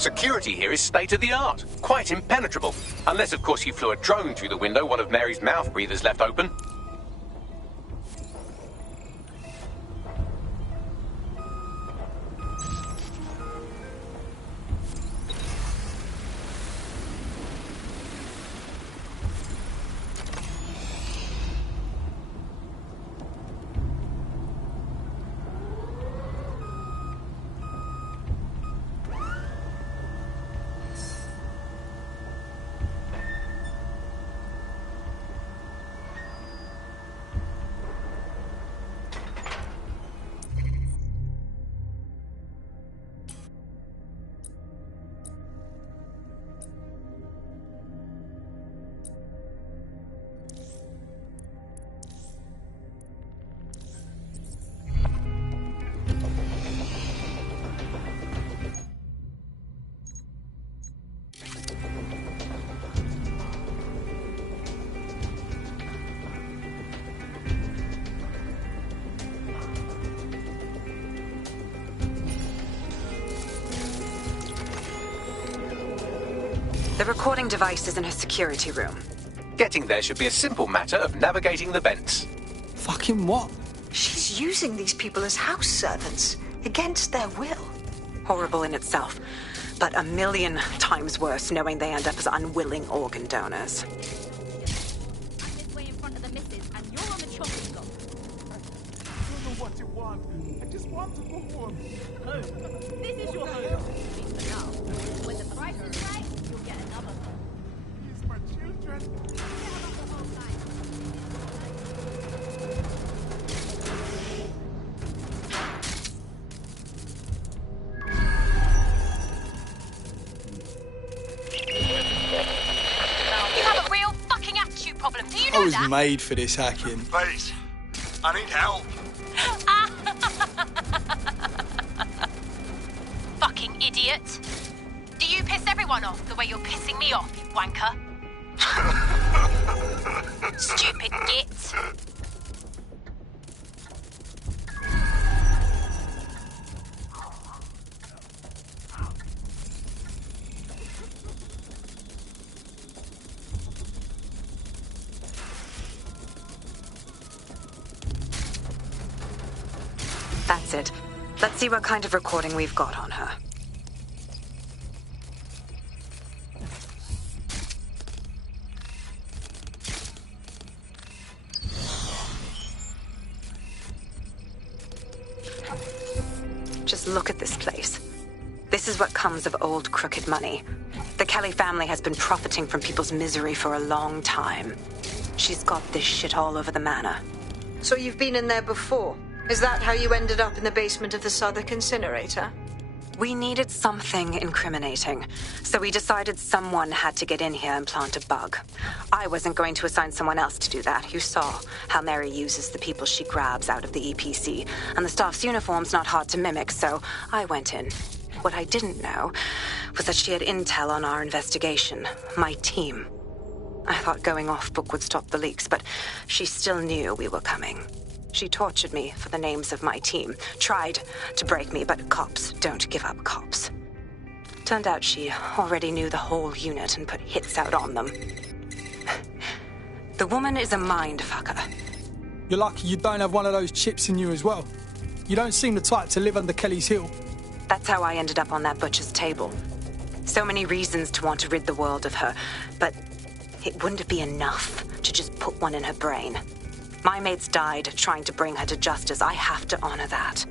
Security here is state-of-the-art, quite impenetrable. Unless, of course, you flew a drone through the window one of Mary's mouth breathers left open. The recording device is in her security room. Getting there should be a simple matter of navigating the vents. Fucking what? She's using these people as house servants, against their will. Horrible in itself, but a million times worse knowing they end up as unwilling organ donors. I'm this way in front of the missus, and you're on the chopping block. I don't know what you want. I just want to go home. Home. This is your home. At least for now. When the price is right, you'll get another one. These my children. Forget about the whole night. You have a real fucking attitude problem. Do you know I was that? made for this hacking. Please, I need help. Fucking idiot. Do you piss everyone off the way you're pissing me off, you wanker? Stupid git. That's it. Let's see what kind of recording we've got on her. Just look at this place. This is what comes of old crooked money. The Kelly family has been profiting from people's misery for a long time. She's got this shit all over the manor. So you've been in there before? Is that how you ended up in the basement of the Southwark incinerator? We needed something incriminating, so we decided someone had to get in here and plant a bug. I wasn't going to assign someone else to do that. You saw how Mary uses the people she grabs out of the EPC, and the staff's uniform's not hard to mimic, so I went in. What I didn't know was that she had intel on our investigation, my team. I thought going off book would stop the leaks, but she still knew we were coming. She tortured me for the names of my team, tried to break me, but cops don't give up cops. Turned out she already knew the whole unit and put hits out on them. The woman is a mind fucker. You're lucky you don't have one of those chips in you as well. You don't seem the type to live under Kelly's heel. That's how I ended up on that butcher's table. So many reasons to want to rid the world of her, but it wouldn't be enough to just put one in her brain. My mates died trying to bring her to justice. I have to honor that.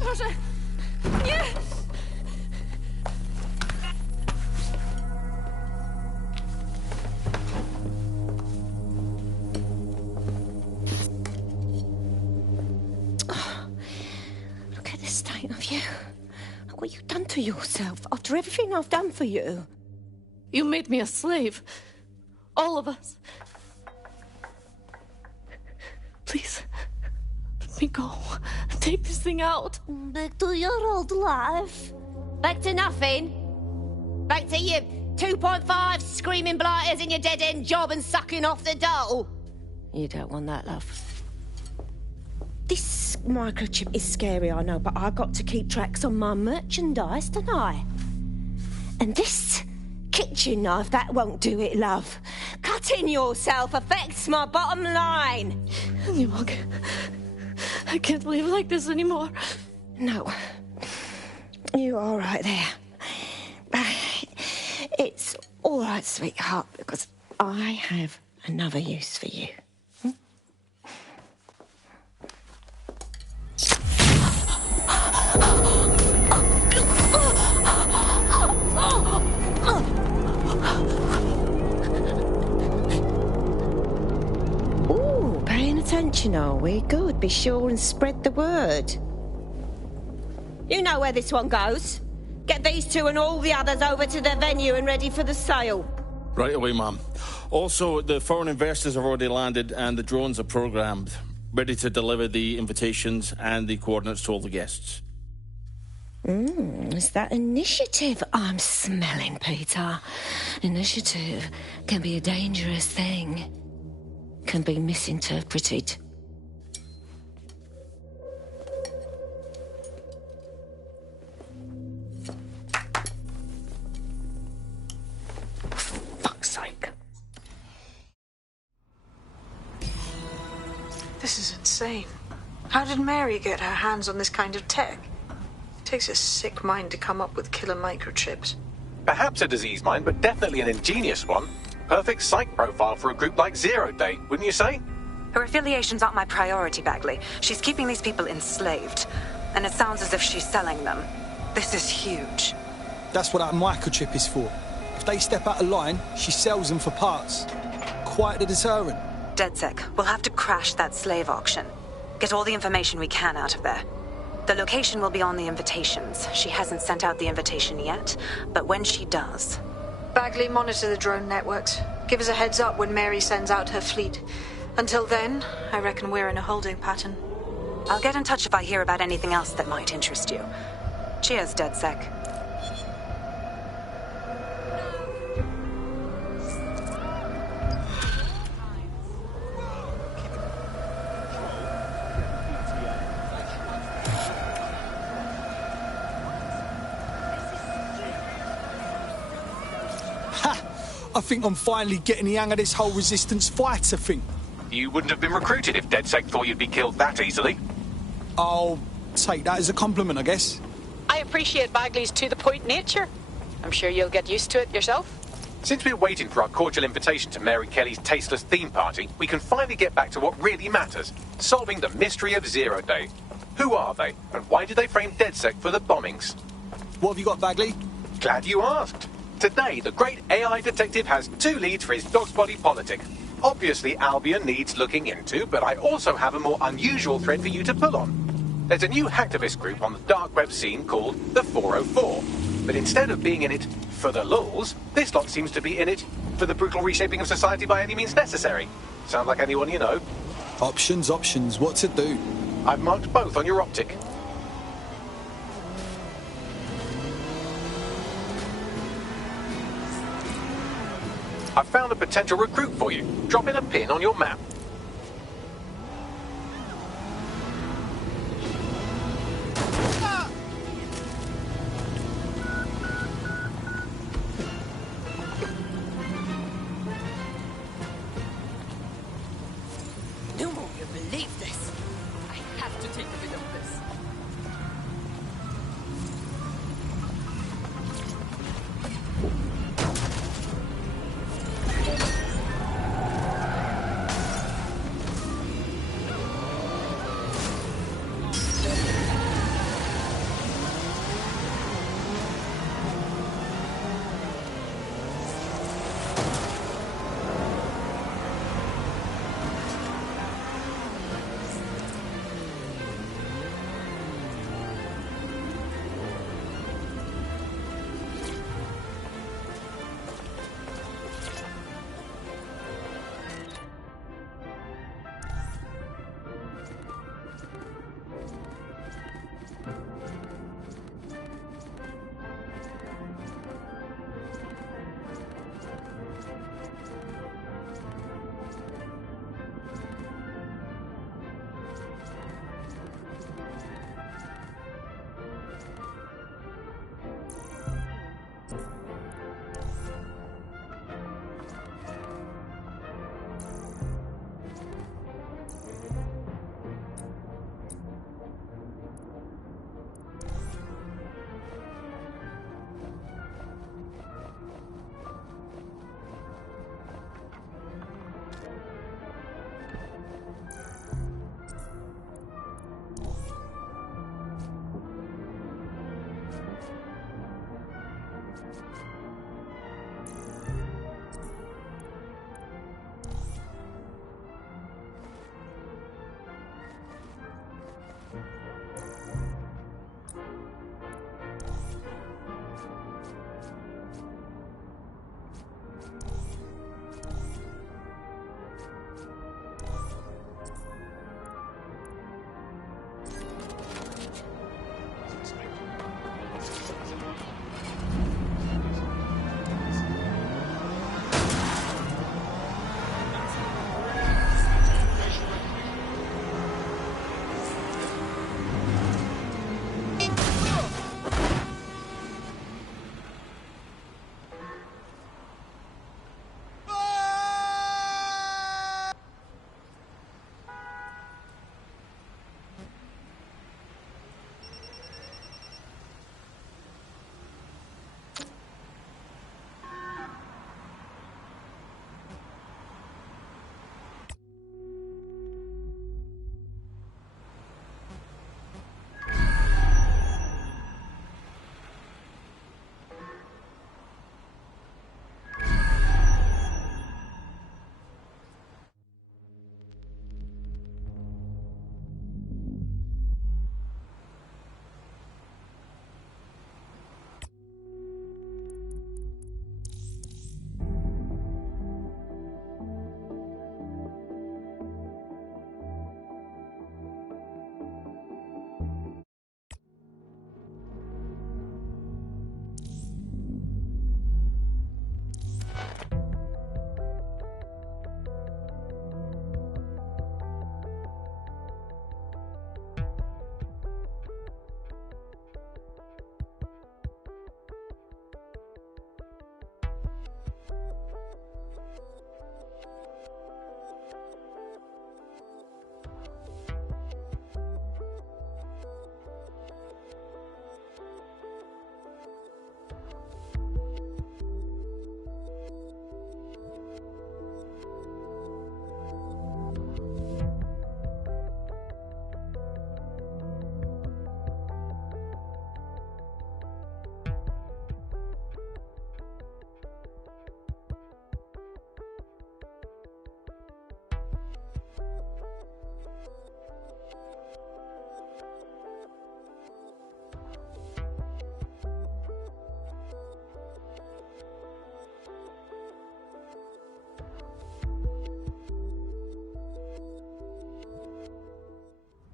Proszę! Nie! Look at the state of you. What you've done to yourself after everything I've done for you. You made me a slave. All of us. Please, let me go. Take this thing out. Back to your old life. Back to nothing. Back to you 2.5 screaming blighters in your dead-end job and sucking off the dole. You don't want that, love. This microchip is scary, I know, but I got to keep tracks on my merchandise, don't I? And this kitchen knife, that won't do it, love. Cutting yourself affects my bottom line. I can't live like this anymore. No. You're all right there. It's all right, sweetheart, because I have another use for you. Ooh, paying attention, are we? Good. Be sure and spread the word. You know where this one goes. Get these two and all the others over to the venue and ready for the sale. Right away, Mum. Also, the foreign investors have already landed and the drones are programmed, ready to deliver the invitations and the coordinates to all the guests. Is that initiative I'm smelling, Peter? Initiative can be a dangerous thing. Can be misinterpreted. Fuck's sake. This is insane. How did Mary get her hands on this kind of tech? It takes a sick mind to come up with killer microchips. Perhaps a disease mind, but definitely an ingenious one. Perfect psych profile for a group like Zero Day, wouldn't you say? Her affiliations aren't my priority, Bagley. She's keeping these people enslaved. And it sounds as if she's selling them. This is huge. That's what that microchip is for. If they step out of line, she sells them for parts. quite a deterrent. DedSec, we'll have to crash that slave auction. Get all the information we can out of there. The location will be on the invitations. She hasn't sent out the invitation yet, but when she does... Bagley, monitor the drone networks. Give us a heads up when Mary sends out her fleet. Until then, I reckon we're in a holding pattern. I'll get in touch if I hear about anything else that might interest you. Cheers, DedSec. I think I'm finally getting the hang of this whole resistance fighter thing. You wouldn't have been recruited if DedSec thought you'd be killed that easily. I'll take that as a compliment, I guess. I appreciate Bagley's to-the-point nature. I'm sure you'll get used to it yourself. Since we're waiting for our cordial invitation to Mary Kelly's tasteless theme party, we can finally get back to what really matters, solving the mystery of Zero Day. Who are they, and why did they frame DedSec for the bombings? What have you got, Bagley? Glad you asked. Today, the great AI detective has 2 leads for his dog's body politic. Obviously, Albion needs looking into, but I also have a more unusual thread for you to pull on. There's a new hacktivist group on the dark web scene called the 404. But instead of being in it for the lulz, this lot seems to be in it for the brutal reshaping of society by any means necessary. Sound like anyone you know? Options, what to do? I've marked both on your optic. I've found a potential recruit for you. Drop in a pin on your map. No more you believe this. I have to take a bit of this.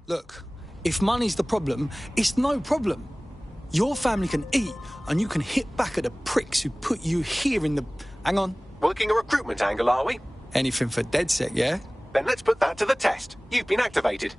Look, if money's the problem, it's no problem. Your family can eat, and you can hit back at the pricks who put you here in the... Hang on. Working a recruitment angle, are we? Anything for DedSec, yeah? Then let's put that to the test. You've been activated.